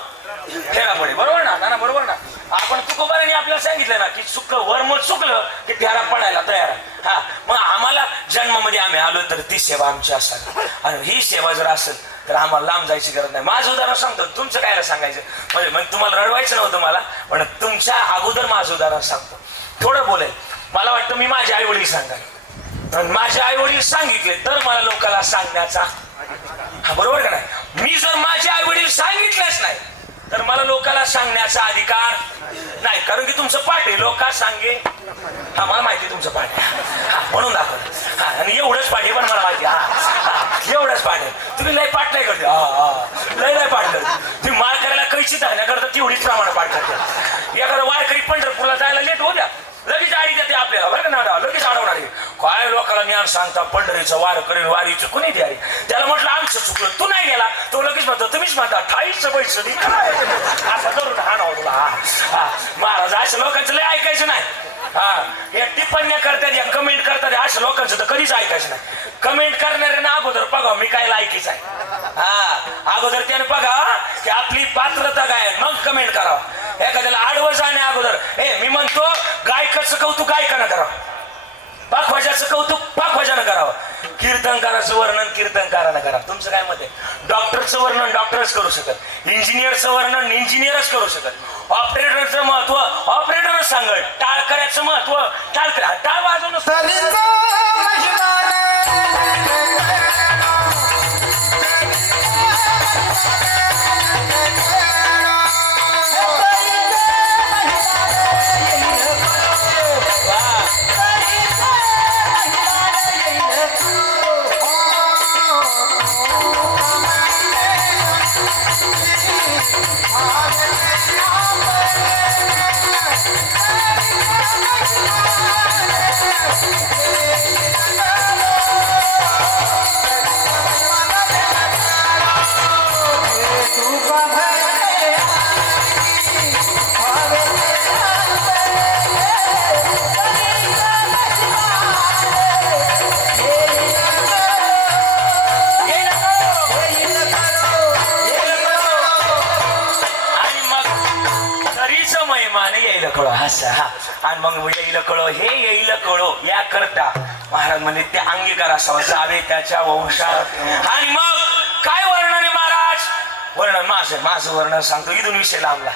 फेरा पडे. बरोबर ना, बरोबर ना. आपण तुकोबारांनी आपल्याला सांगितलं ना की वर्म चुकलं की फेरा पडायला तयार आहे. हा मग आम्हाला जन्मामध्ये आम्ही आलो तर ती सेवा आमची असावी. आणि ही सेवा जर असेल तर आम्हाला लांब जायची गरज नाही. माझं उदाहरण सांगतो, तुमचं कायला सांगायचं म्हणजे तुम्हाला रडवायचं नव्हतं मला, पण तुमच्या अगोदर माझं उदाहरण सांगतो. थोडं बोलेल. मला वाटतं मी माझे आई वडील सांगाल, माझे आई वडील सांगितले तर मला लोकांना सांगण्याचा, हा बरोबर का नाही. मी जर माझे आई वडील सांगितलेच नाही तर मला लोकांना सांगण्याचा अधिकार नाही. कारण की तुमचं पाठ आहे लोक सांगे. हा मला माहिती तुमचं पाठ आहे, हा म्हणून दाखवत. हा आणि एवढंच पाठ आहे पण मला माहिती. हा एवढंच पाठ आहे. तुम्ही लय पाठ नाही करते. लय पाठ करते तुम्ही. माळ करायला म्हैशी धरण्याकरता तेवढीच प्रमाण पाठ करते. एखादा वारकरी पंढरपूरला जायला लेट होऊ द्या, लगेच आडी देते आपल्याला, बरं का ना, लगेच अडवणार आहे. काय लोकांना ज्ञान सांगता, पंढरीचं वार करेल, वारी चुकून नाही द्यारी. त्याला म्हटलं आमचं चुकलं, तू नाही गेला, तो लगेच म्हणतो तुम्हीच म्हणता ठाईचं पैसे दे काय असं करून हा नाव तुला. हा महाराज असं लोकांचं लय ऐकायचं नाही. हा या टिप्पण्या करतात, या कमेंट करतात, अशा लोकांचं तर कधीच ऐकायचं नाही. कमेंट करणारे ना अगोदर बघा मी काय लायकीच आहे. हा अगोदर त्याने बघा की आपली पात्रता काय आहे, मग कमेंट करावं. एखाद्याला आडवं जाणे अगोदर मी म्हणतो गायकाचं कौतुक गायकानं करावं, पाखवाजाचं कौतुक पाखवाजानं करावं, कीर्तनकाराचं वर्णन कीर्तनकारानं करावं. तुमचं काय मत आहे? डॉक्टरचं वर्णन डॉक्टरच करू शकत, इंजिनियरचं वर्णन इंजिनियरच करू शकत, ऑपरेटरचं महत्व ऑपरेटरच सांगत, टाळकऱ्याचं महत्व टाळ वाजवणं आणि मग येईल कळो हे येईल कळो या करता महाराज म्हणजे ते अंगीकार असावा जावे त्याच्या वंशात. आणि मग काय वर्णन आहे महाराज? वर्णन माझं वर्णन सांगतो, इथून विषय लांबला.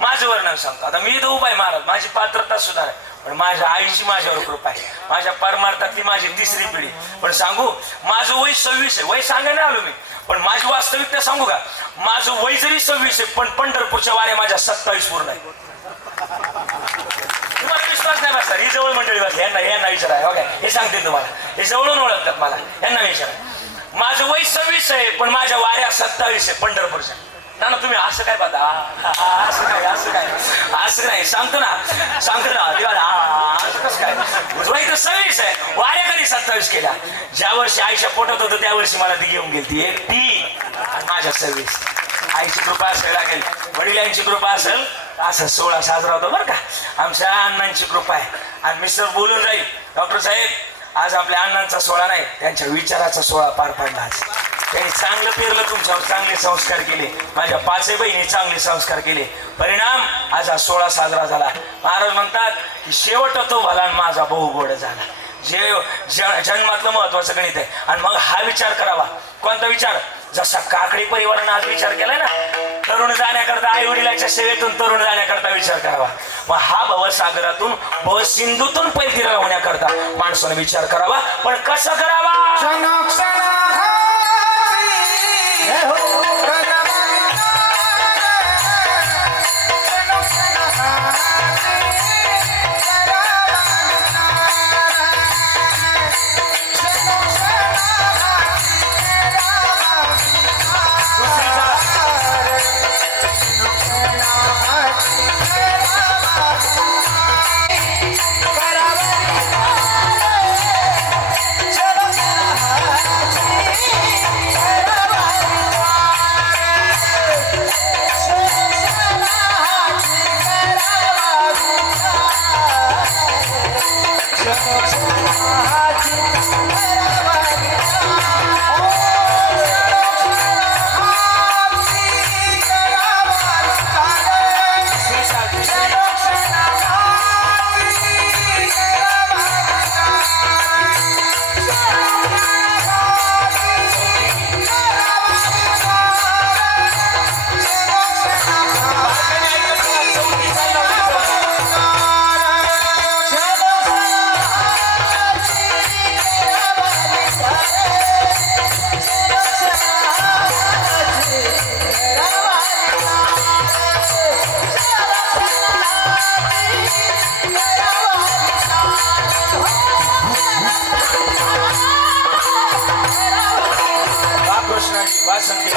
माझं वर्णन सांगतो. आता मी तर उभा आहे महाराज, माझी पात्रता सुद्धा आहे, पण माझ्या आईची माझ्यावर कृपा आहे, माझ्या परमार्थातली माझी तिसरी पिढी. पण सांगू माझं वय 26 आहे, वय सांगायला आलो मी, पण माझी वास्तविकता सांगू का? माझं वय जरी 26 आहे पण पंढरपूरच्या वाऱ्या माझ्या 27 पूर्ण आहे. तुम्हाला विश्वास नाही बसणार, ही जवळ मंडळी बसली, यांना विचारा. ओके हे सांगते तुम्हाला, हे जवळून ओळखतात मला, यांना विचारा. माझं वय 26 आहे पण माझ्या वाऱ्या 27 आहे पंढरपूरच्या. ना तुम्ही असं काय पाहता? असं नाही सांगतो ना असं कसं काय? वय तर 26 आहे, वाऱ्या कधी 27 केल्या? ज्या वर्षी आईच्या पोटात होतं त्या वर्षी मला ती घेऊन गेली ती एकटी, माझ्या 26. आईची कृपा असेल लागेल, वडिलांची कृपा असेल असं 16 साजरा होतो बरं का. आमच्या अण्णांची कृपा आहे. आणि मिस्टर बोलून जाईल डॉक्टर साहेब आज आपल्या अण्णांचा 16 नाही, त्यांच्या विचाराचा 16 पार पडला. आज त्यांनी चांगलं पेरलं तुमच्यावर, चांगले संस्कार केले, माझ्या 5 बहिणी चांगले संस्कार केले, परिणाम आज हा 16 साजरा झाला. महाराज म्हणतात की शेवट तो भला माझा बहु गोड झाला. जन्मातलं महत्वाचं गणित आहे. आणि मग हा विचार करावा. कोणता विचार? जसा काकडी परिवारानं आज विचार केलाय ना, तरुण जाण्याकरता आई वडिलांच्या सेवेतून तरुण जाण्याकरता विचार करावा. मग हा भवसागरातून भवसिंधूतून पैतीला होण्याकरता माणसाने विचार करावा. पण कसं करावा? वासंती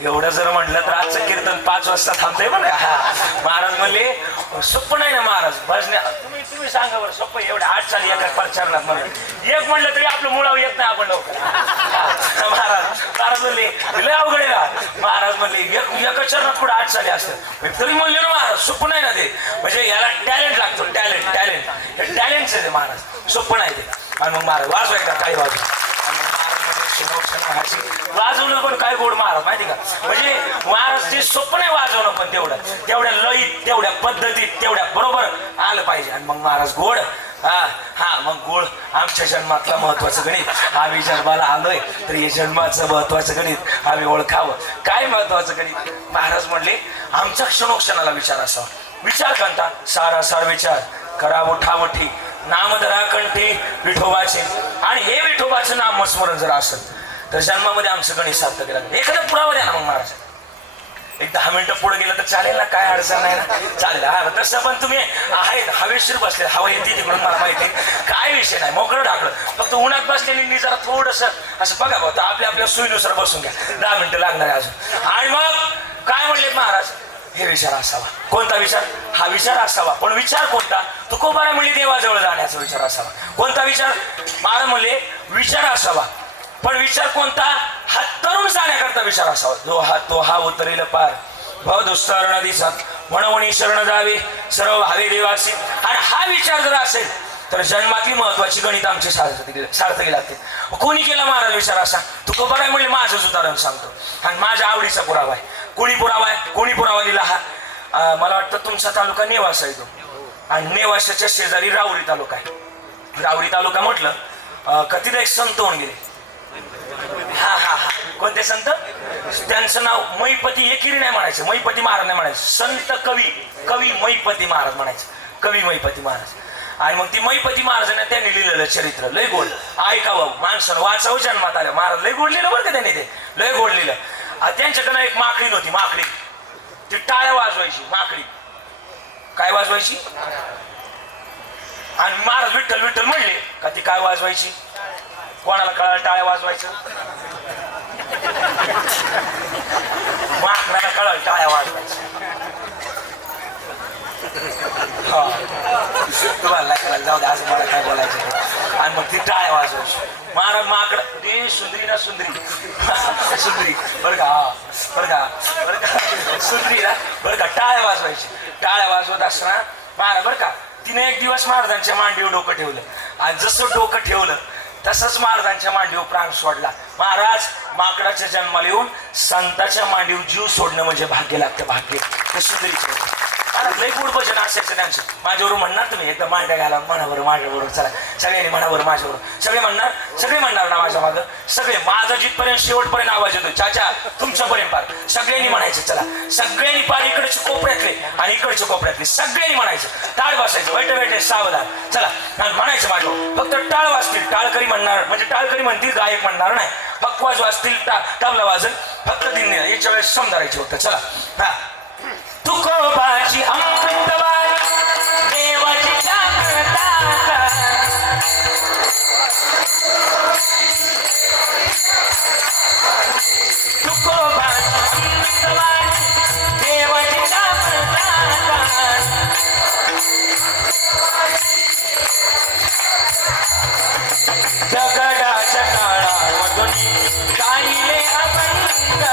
एवढं जर म्हटलं तर आजचं कीर्तन 5 वाजता थांबतंय बघा. महाराज म्हणले सोपं नाही ना महाराज भजण्या. तुम्ही सांगा बरं सोपं एवढ्या 8 साली एका प्रचारणात म्हणले एक म्हणलं तरी आपलं मुळावर येत नाही आपण लवकर. महाराज म्हणले लय अवघड आहे का. महाराज म्हणले एका चरणात पुढे 8 साली असतं तरी म्हणले ना महाराज सोपं नाही ना ते. म्हणजे याला टॅलेंट लागतो. टॅलेंट हे टॅलेंटच आहे ते महाराज सोपं नाही ते. आणि मग महाराज वाजवायचा काही वाजव वाजवणं पण काय गोड महाराज माहिती का. म्हणजे महाराज ते सोपं नाही वाजवणं पण तेवढ्या लयीत तेवढ्या पद्धतीत तेवढ्या बरोबर आलं पाहिजे. आणि मग महाराज गोड हा मग गोड आमच्या जन्मातला महत्वाचं गणित. आम्ही जन्माला आलोय तर हे जन्माचं महत्वाचं गणित आम्ही ओळखावं. काय महत्वाचं गणित महाराज म्हणले आमचा क्षणोक्षणाला विचार असावा. विचार करता सारासार विचार करा उठावठी नाम धरा कंठी विठोबाचे. आणि हे विठोबाचं नामस्मरण जर असेल तर जन्मामध्ये आमचं गणित सार्थक केलं. एखादा पुरावा द्या ना मग महाराज. एक 10 मिनिटं पुढे गेलं तर चालेल ना. काय अडचण नाही ना. चालेल हा तसं पण तुम्ही आहेत हवेशीर बसले. हवा येते तिकडून मला माहिती काय विषय नाही. मोकळं ढाकलं फक्त उन्हात बसलेली जरा थोडस असं बघा बघा आपल्या सोयीनुसार बसून घ्या. 10 मिनिटं लागणार अजून. आणि मग काय म्हणले महाराज हे विचार असावा. कोणता विचार. हा विचार असावा. पण विचार कोणता. तुकोबारा म्हणले देवाजवळ जाण्याचा विचार असावा. कोणता विचार. महाराज म्हणले विचार असावा पण विचार कोणता. हा तरुण जाण्याकरता विचार असावा. तो हा उतरेल पार भव दुस्तर नदीसात म्हणून शरण जावे सर्व भावे देवासी. आणि हा विचार जर असेल तर जन्मातली महत्वाची गणित आमची सार्थकी लागते. कोणी केला महाराज विचार असा. तुकोबारा म्हणले माझंच उदाहरण सांगतो आणि माझ्या आवडीचा पुरावा आहे. कोणी पुरावा दिला हा. मला वाटतं तुमचा तालुका नेवासा आहे तो. आणि नेवाशाच्या शेजारी राऊरी तालुका आहे. राऊरी तालुका म्हटलं कधीदा एक संत होऊन गेले. हा कोणते संत. त्यांचं नाव मैपती एकेरी नाही म्हणायचं. मैपती महाराज नाही म्हणायचं. संत कवी मैपती महाराज म्हणायचं. कवी मैपती महाराज. आणि मग ती मैपती महाराजांना त्यांनी लिहिलेलं चरित्र लय गोड. ऐकावं माणसानं वाचावं जन्मात आलं. महाराज लय गोड लिहिलं बरं का त्यांनी. ते लय गोड लिहिलं. त्यांच्याकडे एक माकडी नव्हती. माकडी ती टाळ्या वाजवायची. माकडी काय वाजवायची. आणि महाराज विठ्ठल विठ्ठल म्हणले का ती काय वाजवायची. कोणाला कळायला टाळ्या वाजवायचं. माकडाला कळायला टाळ्या वाजवायचं. तुम्हाला जाऊ दे आज मला काय बोलायचं. आणि मग ती टाळ्या वाजवायची. महाराज माकड ते सुंदरी ना सुंदरी बरं का सुंदरी ना बरं का टाळ्या वाजवायची. टाळ्या वाजवत असताना महाराज बरं का तिने एक दिवस महाराजांच्या मांडीवर डोकं ठेवलं. आणि जसं डोकं ठेवलं तसंच महाराजांच्या मांडीवर प्राण सोडला. महाराज माकडाच्या जन्माला येऊन संताच्या मांडीवर जीव सोडणं म्हणजे भाग्य लागतं. भाग्य ते सुंदरी लय गोड भजन असायचं त्यांचं. माझ्याबरोबर म्हणणार तुम्ही एकदा मांड्या घाला म्हणाबरोबर माझ्याबरोबर चला सगळ्यांनी म्हणाबरोबर माझ्याबरोबर सगळे म्हणणार ना माझ्या मागं. सगळे माझा जिथपर्यंत शेवटपर्यंत आवाज येतोय चाचा तुमच्यापर्यंत पार सगळ्यांनी म्हणायचं. चला सगळ्यांनी पार इकडचे कोपऱ्यातले आणि इकडचे कोपऱ्यातले सगळ्यांनी म्हणायचं. टाळ बसायचं वेटे सावधान चला म्हणायचं. माझं फक्त टाळ वाजतील. टाळकरी म्हणणार म्हणजे टाळकरी म्हणतील गायक म्हणणार नाही. पक्वाज वाजतील तबला वाजल फक्त दिन याच्या वेळेस समजायचे होतं. चला हा तुकोबाची अमृतवाणी देवाची तुकोबाची अमृतवाणी देवाची दगडाच्या काळामधून गायले अभंग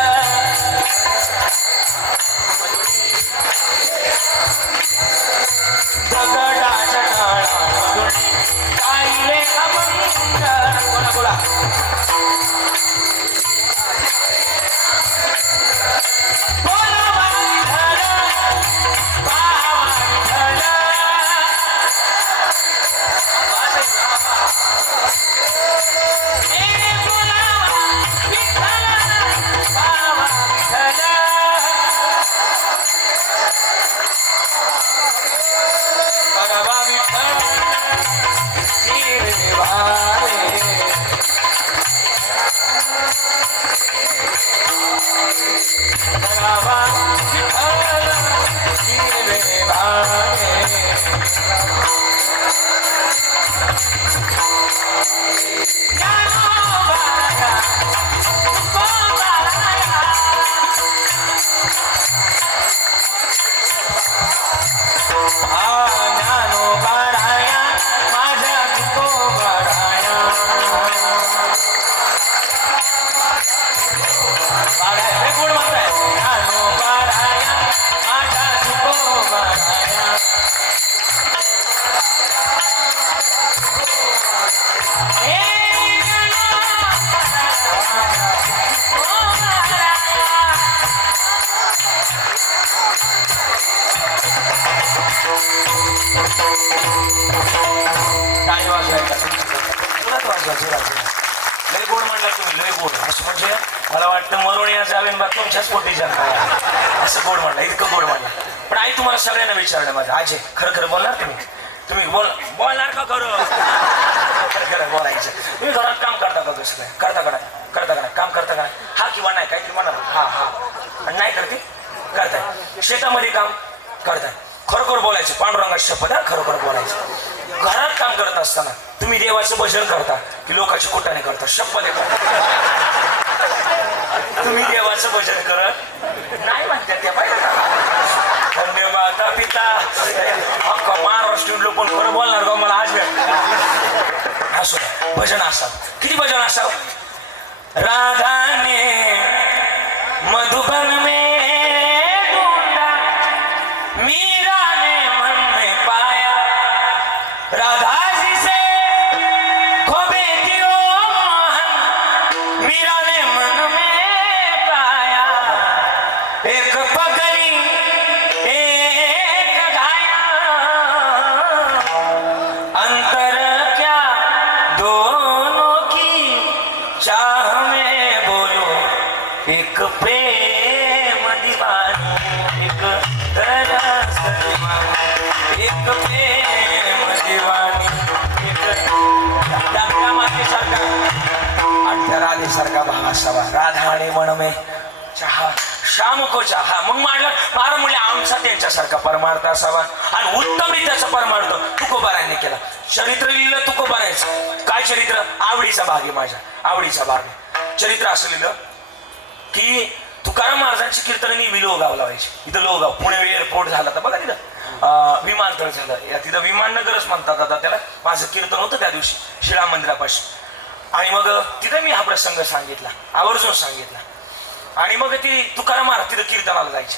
टाळी वाजवायचा तुलाच वाजवायची लय गोड म्हणला तुम्ही लय गोड असं म्हणजे मला वाटतं मरून या जावेन बा तुमच्याच पोटी जन्म असं गोड म्हणला इतकं गोड म्हणला पण आई तुम्हाला सगळ्यांना विचारलं माझं आजे खरं खरं बोलणार तुम्ही बोलणार का खरं खरं खरं बोलायचं तुम्ही घरात काम करता का कसं काय करता काम करता का हा किंवा नाही काहीतरी म्हणणार हा आणि नाही करते करताय शेतामध्ये काम करताय खरोखर बोलायचं पांडुरंगाची शपथ आहे खरोखर बोलायचं घरात काम करत असताना तुम्ही देवाचं भजन करता की लोकांची कुटाने करता शपथ आहे तुम्ही देवाचं भजन करत नाही म्हणतात त्या पाहिजे धन्य माता पिता अख्खा महाराष्ट्रीयन लोक पण खरं बोलणार का मला आज भेट असो भजन असावं किती भजन असावं राधा ने मधुबन में ढूंढा मीरा ने मन में पाया राधा जी से खो बेटी ओ मोहन मीरा ने मन में पाया एक पगड़ी एक घाया अंतर क्या दोनों की चाह में बोलो एक प्रेम दीवानी एक तरस दीवानी एक प्रेम दीवानी एक डंका मातेसारखा अठ्ठ्या राधेसारखा भाव असावा राधा आणि मनमे चहा श्याम को चहा मग मारं म्हणले आमचा त्यांच्यासारखा परमार्थ असावा आणि उत्तमरित्याचा परमार्थ तुकोबारांनी केला चरित्र लिहिलं तुकोबारायचं काय चरित्र आवडीचा भाग आहे माझ्या आवडीचा भाग आहे चरित्र असं लिहिलं की तुकाराम महाराजांची कीर्तनांनी मी लोहगाव लावायची इथं लोहगाव पुणे एअरपोर्ट झाला तर बघा तिथं विमानतळ झालं या तिथं विमाननगरच म्हणतात आता त्याला माझं कीर्तन होतं त्या दिवशी शिळा मंदिरापाशी आणि मग तिथं मी हा प्रसंग सांगितला आवर्जून सांगितला आणि मग ती तुकाराम महाराज तिथं कीर्तनाला जायचे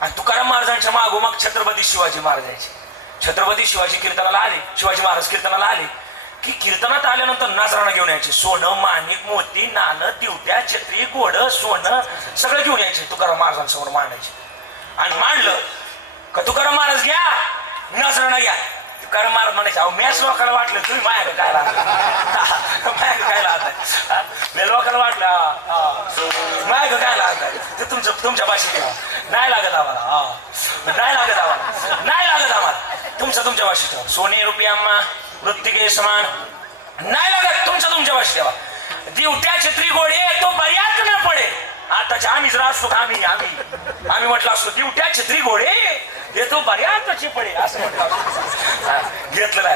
आणि तुकाराम महाराजांच्या मागोमाग छत्रपती शिवाजी महाराज यायचे छत्रपती शिवाजी कीर्तनाला आले शिवाजी महाराज कीर्तनाला आले की कीर्तनात आल्यानंतर नजराणा घेऊन यायचे सोनं माणिक मोती नाणं दिवट्या छत्री गोड सोनं सगळं घेऊन यायचे तुकाराम महाराजांसमोर मांडायचे आणि मांडलं का तुकाराम महाराज घ्या नजराणा घ्या तुकाराम महाराज म्हणायचे अहो मॅच लोकांना वाटलं तुम्ही माझ्याकडे काय राहता माझ्याकडे काय राहताय मी लोकांना वाटलं माझ्याकडे काय राहताय ते तुमच्या भाषेत नाही लागत आम्हाला नाही लागत आम्हाला तुमच्या भाषेत सोने रुपया मृत्तिके समान नाही लागत तुमच्या भाषेत ठेवा दिवट्या छत्री गोडे तो बऱ्याच न पडे आताच्या आम्ही जर असतो आम्ही म्हटलं असतो दिवट्या छत्री घोडे हे तो बऱ्याच पडे असं म्हटलं घेतलं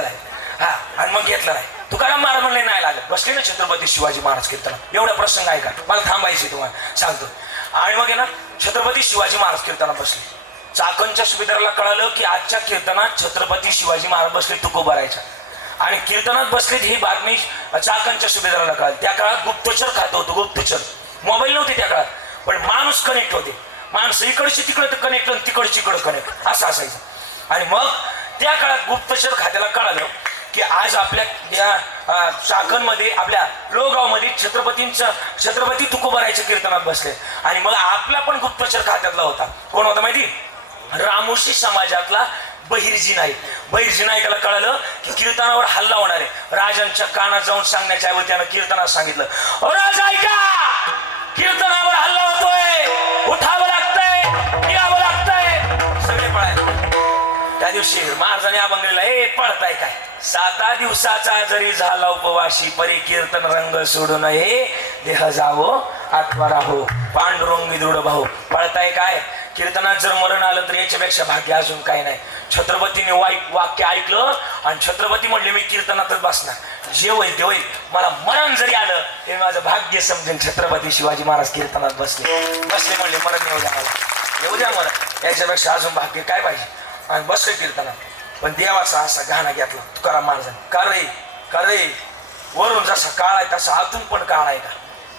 आहे हा आणि मग घेतलं आहे तुकाराम महाराज म्हणले नाही लागत बसले ना छत्रपती शिवाजी महाराज कीर्तन एवढा प्रसंग आहे का मला थांबायचे तुम्हाला सांगतो आणि मग आहे ना छत्रपती शिवाजी महाराज कीर्तनात बसले चाकणच्या सुभेदाराला कळालं की आजच्या कीर्तनात छत्रपती शिवाजी महाराज बसले तुकोबारायच्या आणि कीर्तनात बसले ही बातमी चाकणच्या सुभेदाराला कळाली त्या काळात गुप्तचर खातं होतं गुप्तचर मोबाईल नव्हते त्या काळात पण माणूस कनेक्ट होते माणसं इकडची तिकडे कनेक्ट आणि तिकडची इकडे कनेक्ट असं असायचं आणि मग त्या काळात गुप्तचर खात्याला कळालं की आज आपल्या या चाकणमध्ये आपल्या लोहगावमध्ये छत्रपती तुकोबारायच्या कीर्तनात बसले आणि मग आपला पण गुप्तचर खात्यातला होता कोण होता माहिती रामोशी समाजातला बहिर्जी नाईकाला कळालं की कीर्तनावर हल्ला होणार आहे राजांच्या कानात जाऊन सांगण्याच्या ऐवजी त्यानं कीर्तनात सांगितलं ओ राजा ऐका कीर्तनावर हल्ला होतोय उठावं लागतंय यावं लागतंय सगळे पळायला त्या दिवशी महाराजांनी अभंगलेला पळताय काय 7 दिवसाचा जरी झाला उपवाशी परी कीर्तन रंग सोडू नये देह जावो आत्मा राहो पांडुरंगी दृढ भाऊ पळताय काय कीर्तनात जर मरण आलं तर याच्यापेक्षा भाग्य अजून काही नाही छत्रपतीने वाक्य ऐकलं आणि छत्रपती म्हणले मी कीर्तनातच बसणार जे होईल ते होईल मला मरण जरी आलं ते माझं भाग्य समजेल छत्रपती शिवाजी महाराज कीर्तनात बसले म्हणले मरण येऊ द्या मरण याच्यापेक्षा अजून भाग्य काय पाहिजे आणि बसले कीर्तनात पण देवाचा असा गाणं घेतला तुकाराम महाराजांनी का रे वरून जसा काळ आहे तसा आतून पण काळ आहे का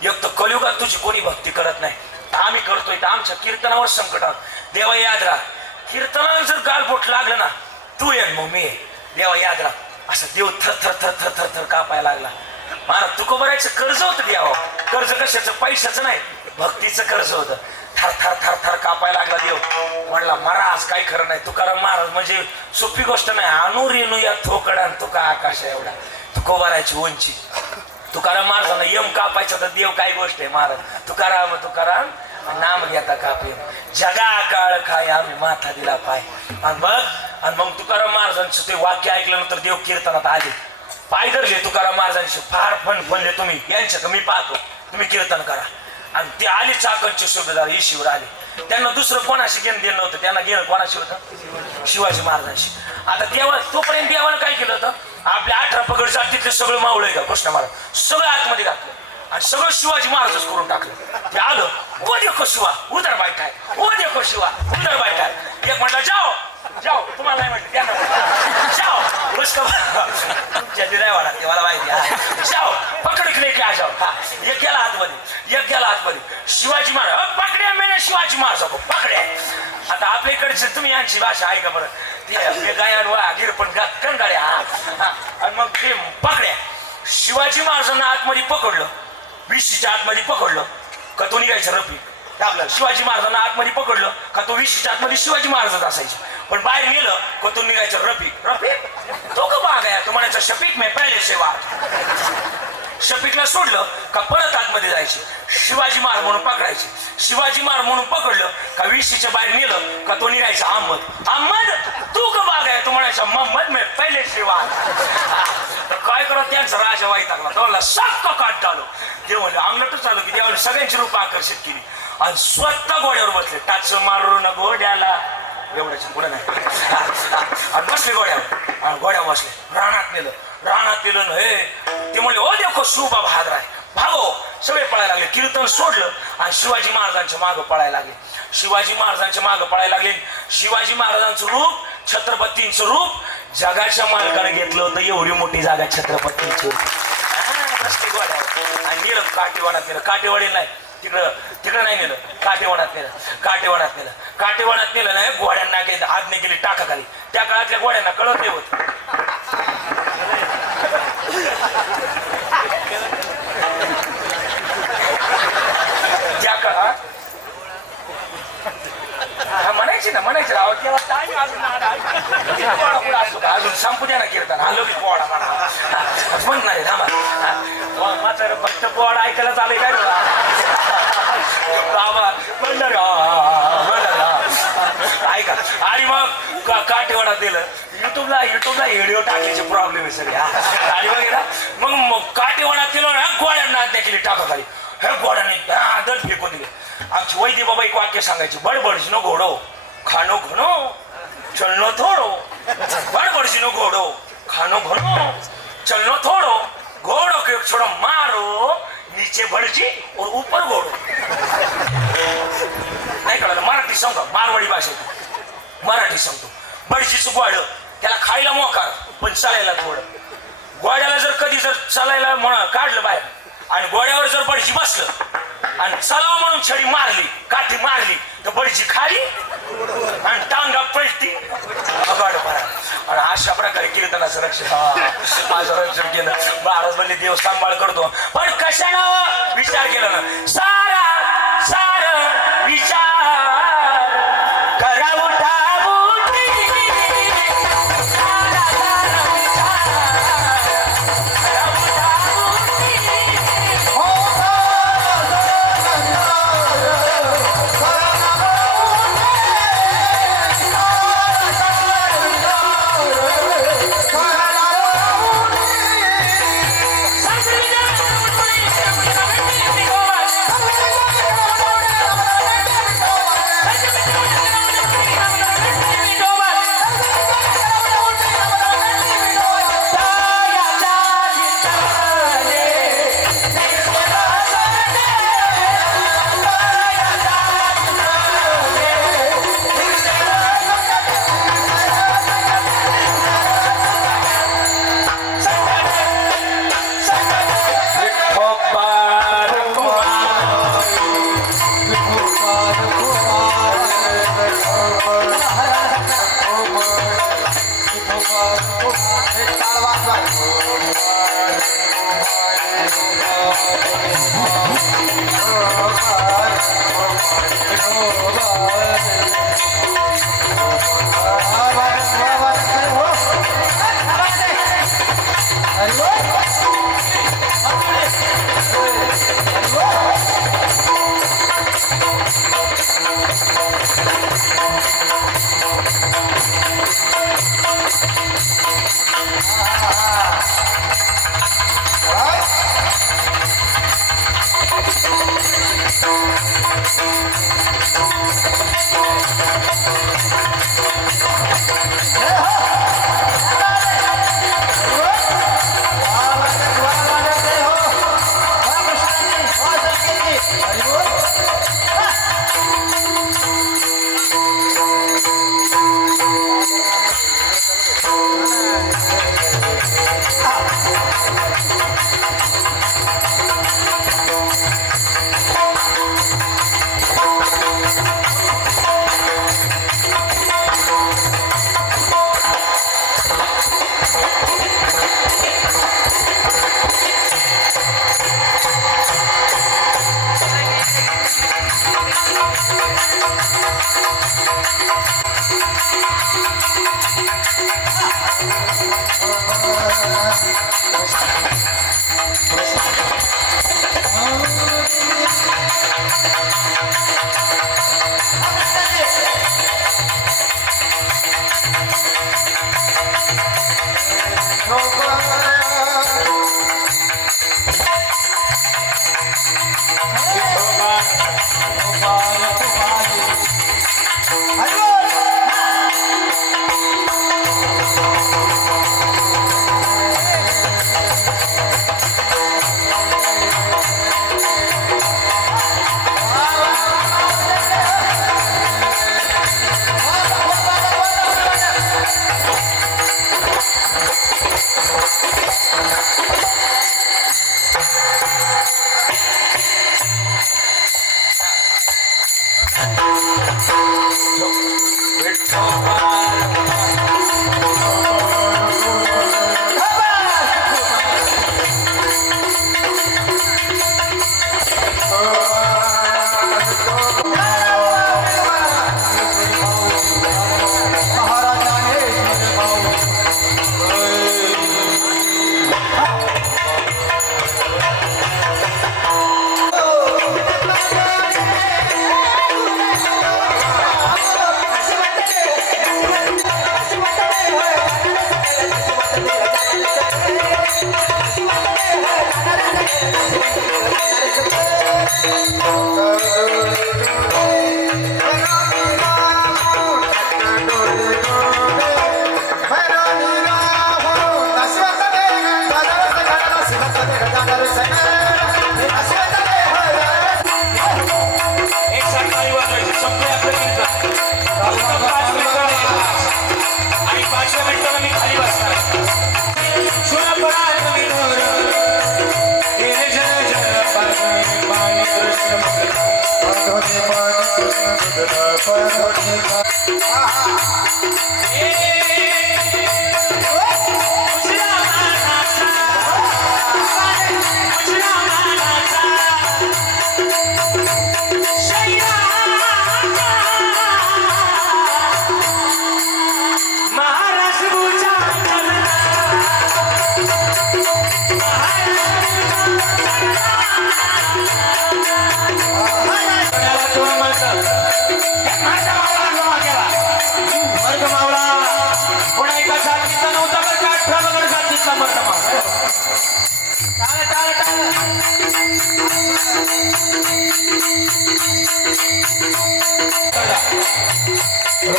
एक तर कलियुगात तुझी कोणी भक्ती करत नाही आम्ही करतोय तर आमच्या कीर्तनावर संकट देवा याद राहा कीर्तनाला जर गालबोट लागलं ना तू ये मग मी देवा याद राहा असं देव थर कापायला लागला महाराज तुकोबारायचं कर्ज होतं देवा कर्ज कशाचं पैशाचं नाही भक्तीचं कर्ज होतं थर कापायला लागला देव. म्हणला महाराज काही खरं नाही. तुकाराम महाराज म्हणजे सोपी गोष्ट नाही. आणू रेणू या थोकडा तुका आकाश एवढा तुकोबारायची उंची. तुकाराम महाराजांना यम कापायचा तर देव काय गोष्ट आहे महाराज. तुकाराम तुकाराम नाम घेता कापे जगा काळ खाय आम्ही माथा दिला पाय. आणि मग तुकाराम महाराजांचं ते वाक्य ऐकल्यानंतर देव कीर्तनात आले. पाय धरले तुकाराम महाराजांशी. फार फणफणले तुम्ही यांच्यात मी पाहतो तुम्ही कीर्तन करा. आणि ते आले चाकणचे सुभेदार ईशीवर आले. त्यांना दुसरं कोणाशी घेणं देणं नव्हतं. त्यांना घेणं कोणाशी होतं? शिवाजी महाराजांशी. आता देवा तोपर्यंत देवानं काय केलं होतं? आपल्या 18 पगड जातीतले सगळं मावळं का कृष्ण महाराज सगळं आतमध्ये घातलं आणि सगळं शिवाजी महाराजच करून टाकलं. ते आलं ओ देखो शिवा उधर बैठाय ओ देखो शिवा उधर बैठाय. एक म्हटलं जाओ जाओ तुम्हाला नाही म्हटलं त्यांना जाओ उसका तुमच्या नाही वाटत ते मला माहिती आहे. जाओ पकड के लेके आ जाओ. हा एक गेला आतमध्ये एक गेला आतमध्ये. शिवाजी महाराज पकड्या मेने शिवाजी महाराज पकड्या. आता आपल्या इकडचे तुम्ही यांची भाषा आहे का बरं? ते गायन वा गिर पण कणगाड्या. आणि मग ते पकड्या. शिवाजी महाराजांना आतमध्ये पकडलं. विशीच्या आतमध्ये पकडलं का तो निघायचं रफी. आपलं शिवाजी महाराजांना आतमध्ये पकडलं का तो विशीच्या आतमध्ये शिवाजी महाराजच असायचे. पण बाहेर गेलं का तो निघायचं रफीक रफीक तो का बाग आहे तो म्हणायचं शफीक मे पहिले सेवा. शफीकला सोडलं का परत आतमध्ये जायचे. शिवाजी महाराज म्हणून पकडायचे. शिवाजी महाराज म्हणून पकडलं का विशीच्या बाहेर नेलं का तो निघायचा अहमद अहमद तू का बाग आहे तो म्हणायचा मोहम्मद मे पहिले सेवा. तर काय करत त्यांचा राजा वाईट लागला. तो सक्त काट झालो. देव म्हणलं अंगलटच आलो की देवाने सगळ्यांची रूप आकर्षित केली आणि स्वतः घोड्यावर बसले. टाच मारून घोड्याला एवढ्याच्या पुढे नाही. आणि बसले घोड्यावर आणि घोड्यावर बसले. रानात नेलं हे ते म्हणले ओ देखो सुबा बहादर आहे भागो. सगळे पळायला लागले. कीर्तन सोडलं आणि शिवाजी महाराजांच्या मागं पळायला लागले. शिवाजी महाराजांच्या मागं पळायला लागले. शिवाजी महाराजांचं रूप छत्रपतींचं रूप जगाच्या मालकाने घेतलं होतं. एवढी मोठी जागा छत्रपतींची होती. आणि नेलं काटेवाडात नेलं. काटेवाडी नाही तिकडं नाही नेलं. काटेवाडात नेलं नाही. घोड्यांना आज्ञा केली टाका खाली. त्या काळातल्या घोड्यांना कळत नाही होत. त्या काळात म्हणायची राव अजून संपू द्या ना कीर्तन. हा लोक पोवाडा म्हणा म्हणणार मात्र फक्त पोवाडा ऐकायला चालेल काय बाबा ऐका. आणि मग काटेवाडा दिलं. युट्यूबला व्हिडिओ टाकायचे प्रॉब्लेम आहे सगळे. आणि वगैरे मग काटेवाडा दिलं ना गोड्यांना आज्ञा केली टाका खाली. हे गोड्याने दल फेकून दिले. आमची वैद्य बाबा एक वाक्य सांगायची बडबडशी नो घोडो खानो घनो चलनो थोडो. बडबडशी नो घोडो खानो घनो चलनो थोडो. घोड़ो के छोड़ो मारो नीचे भडजी और ऊपर घोडो. नाही कळलं मराठी सांगतो. मारवाडी भाषेत मराठी सांगतो. भडजीचं गोड त्याला खायला मोकार पण चालायला थोडं. गोड्याला जर कधी जर चालायला काढलं बाहेर आणि गोड्यावर जर भडजी बसलं आणि चलाव म्हणून छडी मारली काठी मारली तर भडजी खाली आणि टांगा पलटी अगाड पडा. आणि अशा प्रकारे कीर्तनाचं रक्षण केलं. महाराज म्हणले देव सांभाळ करतो पण कशानं विचार केला ना. सारा विचार करा उठा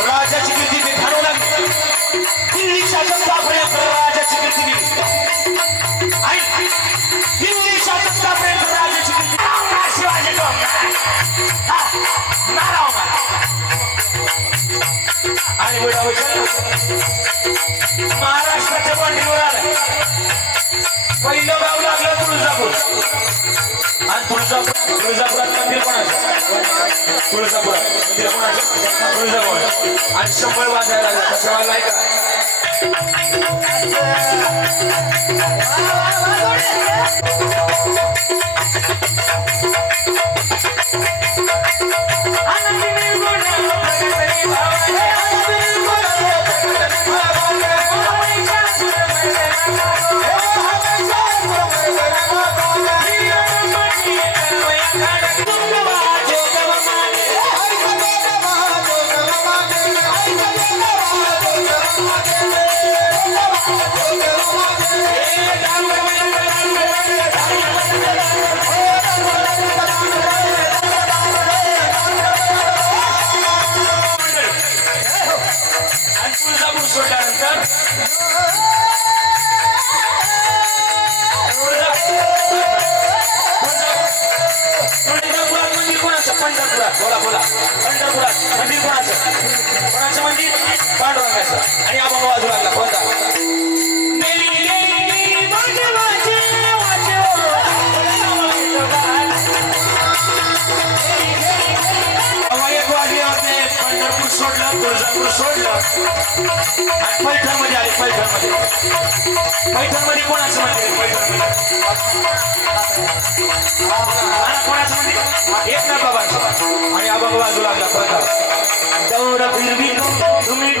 राजाची कीर्ती ते ठरवू लागली. दिल्ली शासन स्थापनेत राजाची कीर्ती गेली आणि दिल्ली शासन स्थापनेत राजाची कीर्ती शिवाजी आणि महाराष्ट्राच्या पाठीवर आलं. पहिलं गाव लागलं तुळजापूर आणि तुळजापुरात मंदिर कोणाचं? तुळजापुरात मंदिर कोणाचं? तुळजापूर. आणि शंभर वाजायला लागला. कसं वाजलाय का? बोला बोला पंढरपुरात मंदिर कोणाचं मंदिर? पांडुरंगाचं. आणि आपण वाजू लागला कोणता? पंढरपूर सोडलं तुळजापूर सोडलं आणि पैठणमध्ये आले. पैठणमध्ये कोणाचं मंदिर आहे? कोणाचं मंदिर? एक ना बाबा आणि आबा बाजू लागला परत दौड फिरवी तुम्ही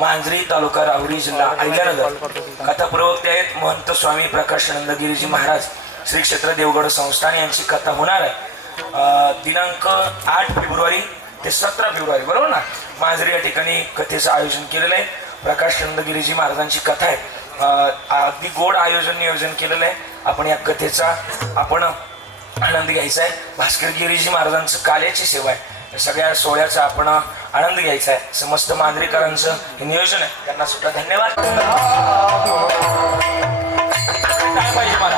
मांजरी तालुका राहुरी जिल्हा अहिल्यानगर कथा प्रवक्ते आहेत महंत स्वामी प्रकाशानंद गिरीजी महाराज श्री क्षेत्र देवगड संस्थान यांची कथा होणार आहे दिनांक 8 फेब्रुवारी ते 17 फेब्रुवारी बरोबर ना मांजरी या ठिकाणी कथेचं आयोजन केलेलं आहे प्रकाशानंद गिरीजी महाराजांची कथा आहे अगदी गोड आयोजन नियोजन केलेलं आहे आपण या कथेचा आपण आनंद घ्यायचा आहे भास्कर गिरीजी महाराजांचं काल्याची सेवा आहे सगळ्या सोहळ्याचा आपण आनंद घ्यायचा आहे. समस्त मांजरेकरांचं हे नियोजन आहे, त्यांना सुद्धा धन्यवाद. काय पाहिजे मला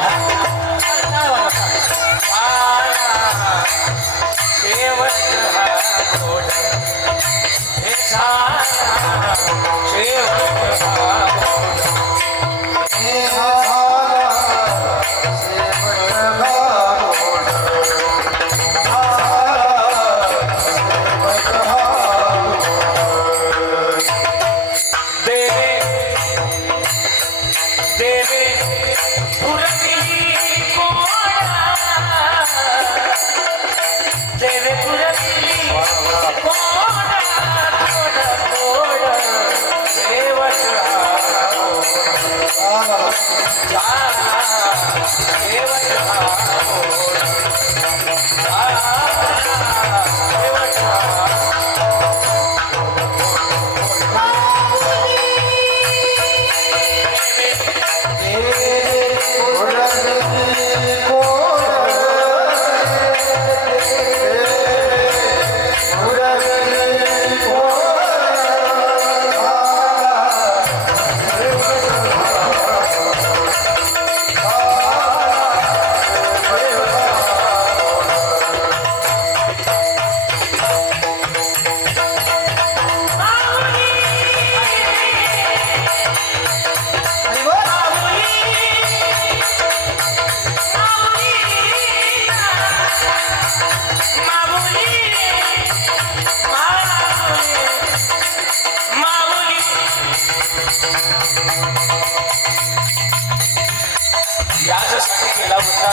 याच्यासाठी केला होता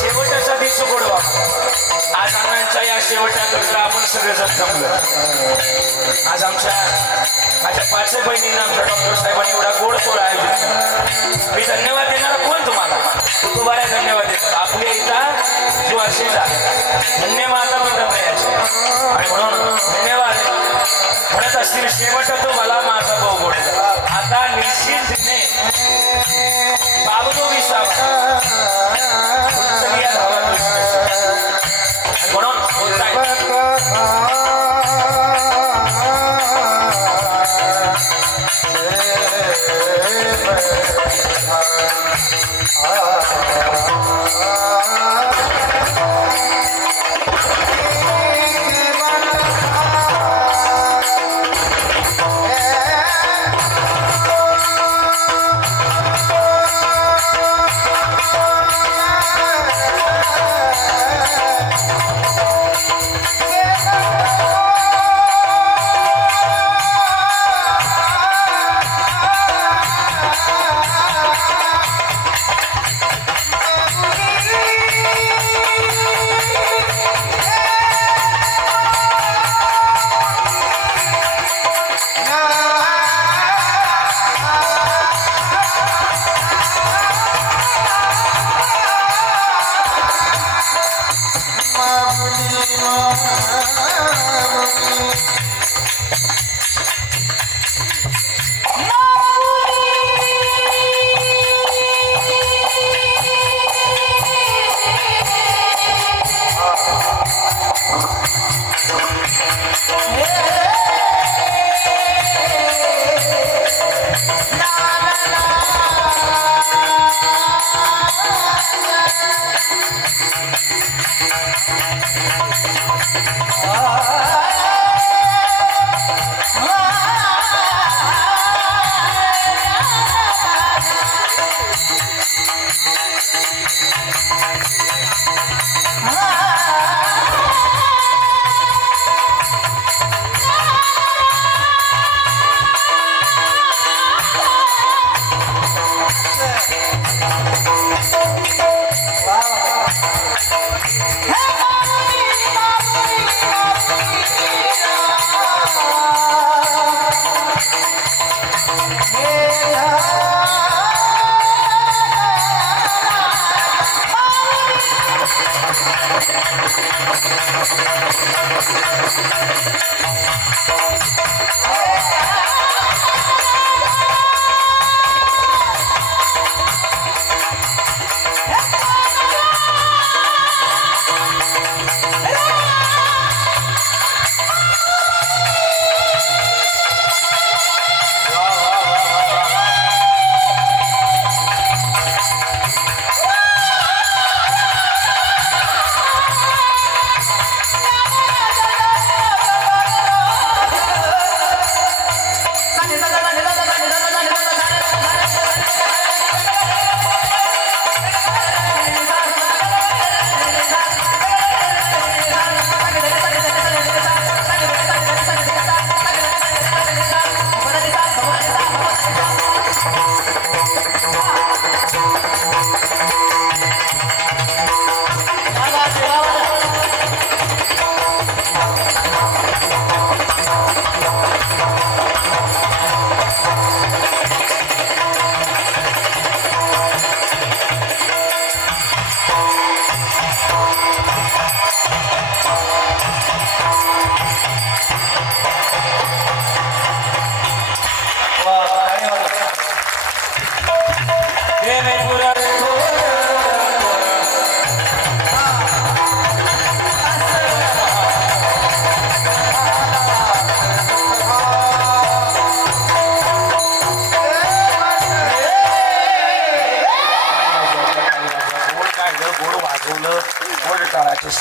शेवटाचा दिवस गोडवा. आज अण्णांच्या या शेवटाकरता आपण सगळेजण जमलो. आज माझ्या 5 बहिणींना आमच्या डॉक्टर साहेबांनी एवढा गोड सोहळा आयोजित. मी धन्यवाद देणार कोण तुम्हाला कुटुंबाला धन्यवाद देतात. आपले इथं जो असेल धन्यवाद म्हणतात याचे आणि म्हणून धन्यवाद म्हणत असतील. शेवट तो मला माझा भाऊ गोड आता निश्चितने बाबू विसावा म्हणून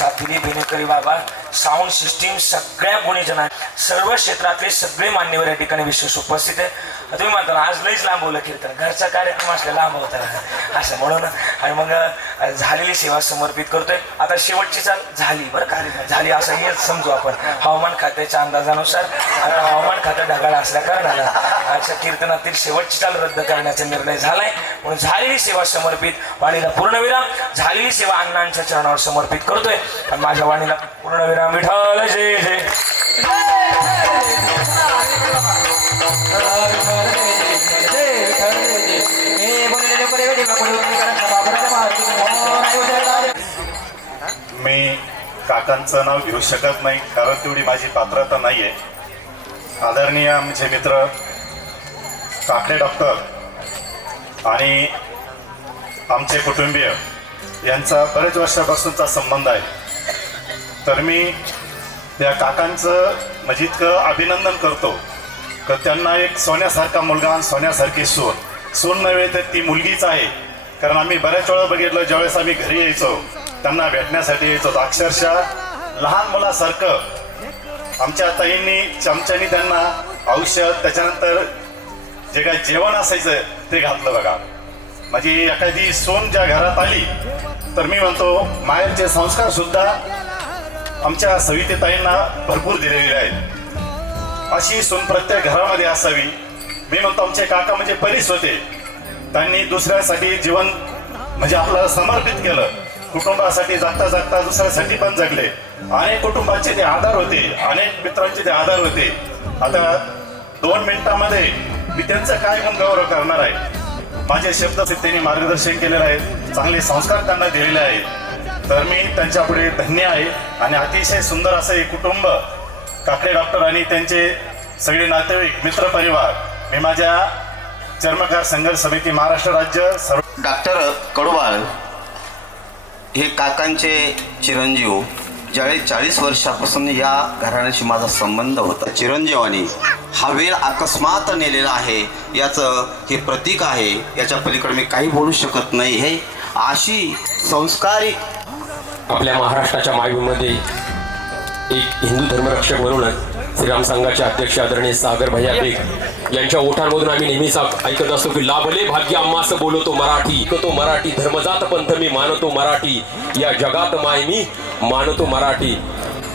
साथ दिली. बेनेकरी बाबा, साऊंड सिस्टीम, सगळ्या गुणीजना, सर्व क्षेत्रातले सगळे मान्यवर या ठिकाणी विशेष उपस्थित आहे. तुम्ही म्हणता ना आज लईच लांबवलं कीर्तन, घरचा कार्यक्रम असल्या लांब होता असं म्हणून. आणि मग झालेली सेवा समर्पित करतोय. आता शेवटची चाल झाली बरं का, झाली असं हे समजू आपण. हवामान खात्याच्या अंदाजानुसार आता हवामान खातं ढगाळ असल्या कारणाला आजच्या कीर्तनातील शेवटची चाल रद्द करण्याचा निर्णय झालाय. म्हणून झालेली सेवा समर्पित, वाणीला पूर्णविराम. झालेली सेवा अण्णांच्या चरणावर समर्पित करतोय. आणि माझ्या वाणीला पूर्णविराम. विठ्ठल जय जय. मी काकांचं नाव घेऊ शकत नाही कारण तेवढी माझी पात्रता नाही आहे. आदरणीय आमचे मित्र काकडे डॉक्टर आणि आमचे कुटुंबीय यांचा बरेच वर्षापासूनचा संबंध आहे. तर मी त्या काकांचं म्हणजे इतकं अभिनंदन करतो की त्यांना एक सोन्यासारखा मुलगा आणि सोन्यासारखी सून नव्हे तर ती मुलगीच आहे. कारण आम्ही बऱ्याच वेळा बघितलं, ज्यावेळेस आम्ही घरी यायचो त्यांना भेटण्यासाठी यायचो, अक्षरशः लहान मुलासारखं आमच्या ताईंनी चमच्यानी त्यांना औषध, त्याच्यानंतर जे काय जेवण असायचं ते घातलं बघा. म्हणजे एखादी सून ज्या घरात आली तर मी म्हणतो मायरचे संस्कार सुद्धा आमच्या सविते ताईंना भरपूर दिलेले आहेत. अशी सून प्रत्येक घरामध्ये असावी. मी म्हणतो आमचे काका म्हणजे परीस होते. त्यांनी दुसऱ्यासाठी जीवन म्हणजे आपलं समर्पित केलं. कुटुंबासाठी जगता जगता दुसऱ्यासाठी पण जगले. अनेक कुटुंबाचे ते आधार होते, अनेक मित्रांचे ते आधार होते. आता 2 मिनिटांमध्ये मी त्यांचं काय पण गौरव करणार आहे. माझे शब्द त्यांनी मार्गदर्शन केलेलं आहे, चांगले संस्कार त्यांना दिलेले आहेत. तर मी त्यांच्यापुढे धन्य आहे. आणि अतिशय सुंदर असं एक कुटुंब काकडे डॉक्टर आणि त्यांचे सगळे नातेवाईक, मित्रपरिवार. मी माझ्या चर्मकार संघर्ष समिती महाराष्ट्र राज्य सर्व डॉक्टर कडवाळ हे काकांचे चिरंजीव. 40 वर्षापासून या घराण्याशी माझा संबंध होता. चिरंजीवानी हा वेळ अकस्मात नेलेला आहे याचं हे प्रतीक आहे. याच्या पलीकडे मी काही बोलू शकत नाही. हे अशी संस्कारिक आपल्या महाराष्ट्राच्या मायभूमीमध्ये एक हिंदू धर्मरक्षक म्हणून श्रीराम संघाचे अध्यक्ष आदरणीय सागर भैया बेग यांच्या ओठांमधून आम्ही नेहमीच ऐकत असतो की लाभले भाग्य आम्हास बोलतो मराठी, ऐकतो मराठी, धर्मजात पंथ मी मानतो मराठी, या जगात माय मी मानतो मराठी.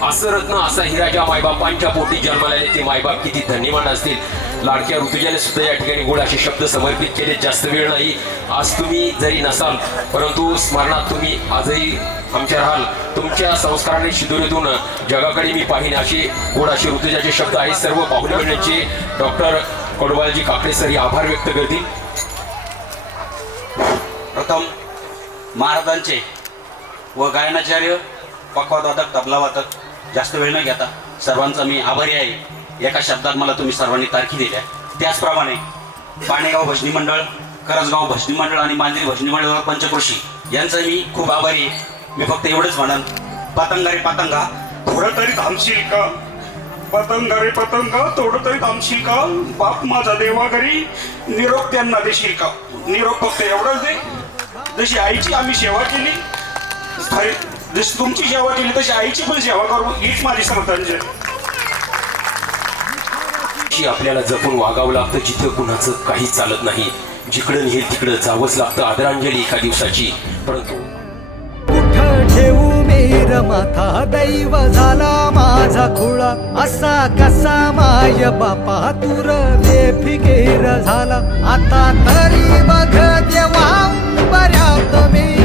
असं रत्न असा हिरा ज्या मायबापांच्या पोटी जन्माला आले ते मायबाप किती धन्यवान असतील. लाडक्या ऋतुजाने सुद्धा या ठिकाणी गोड असे शब्द समर्पित केले. जास्त वेळ नाही. आज तुम्ही जरी नसाल परंतु स्मरणात तुम्ही आजही आमच्या राहाल. तुमच्या संस्काराने शिदोरीतून जगाकडे मी पाहिन असे गोड असे ऋतुजाचे शब्द आहेत. सर्व पाहुणे मंडळींचे डॉक्टर कडवालजी काकडे सर आभार व्यक्त करतील. प्रथम महाराजांचे व गायनाचार्य, पक्वादवादक, तबलावादक जास्त वेळ न घेता सर्वांचा मी आभारी आहे. एका शब्दात मला तुम्ही सर्वांनी तारखी दिल्या. त्याचप्रमाणे पाणेगाव भजनी मंडळ, करजगाव भजनी मंडळ आणि मांजरी भजनी मंडळ व पंचकृषी यांचं मी खूप आभारी आहे. मी फक्त एवढंच म्हणन, पतंगा रे पतंगा थोडं तरी थांबशील का, पतंगा रे पतंगा थोडं तरी थांबशील का, बाप माझा देवा घरी निरोप त्यांना देशील का. निरोप फक्त एवढंच दे. जशी आईची आम्ही सेवा केली, जशी तुमची सेवा केली तशी आईची पण सेवा करू, हीच माझी श्रद्धांजली. आपल्याला जपून वागावं लागतं. जिथं कुणाचं काही चालत नाही, जिकडं हे तिकडं जावंच लागतं. आदरांजली एका दिवसाची. परंतु कुठं ठेवू मेर माथा, दैव झाला माझा खुळा, असा कसा माय बापा तुर बेफिकेर झाला. आता तरी बघ देवा बऱ्यात मी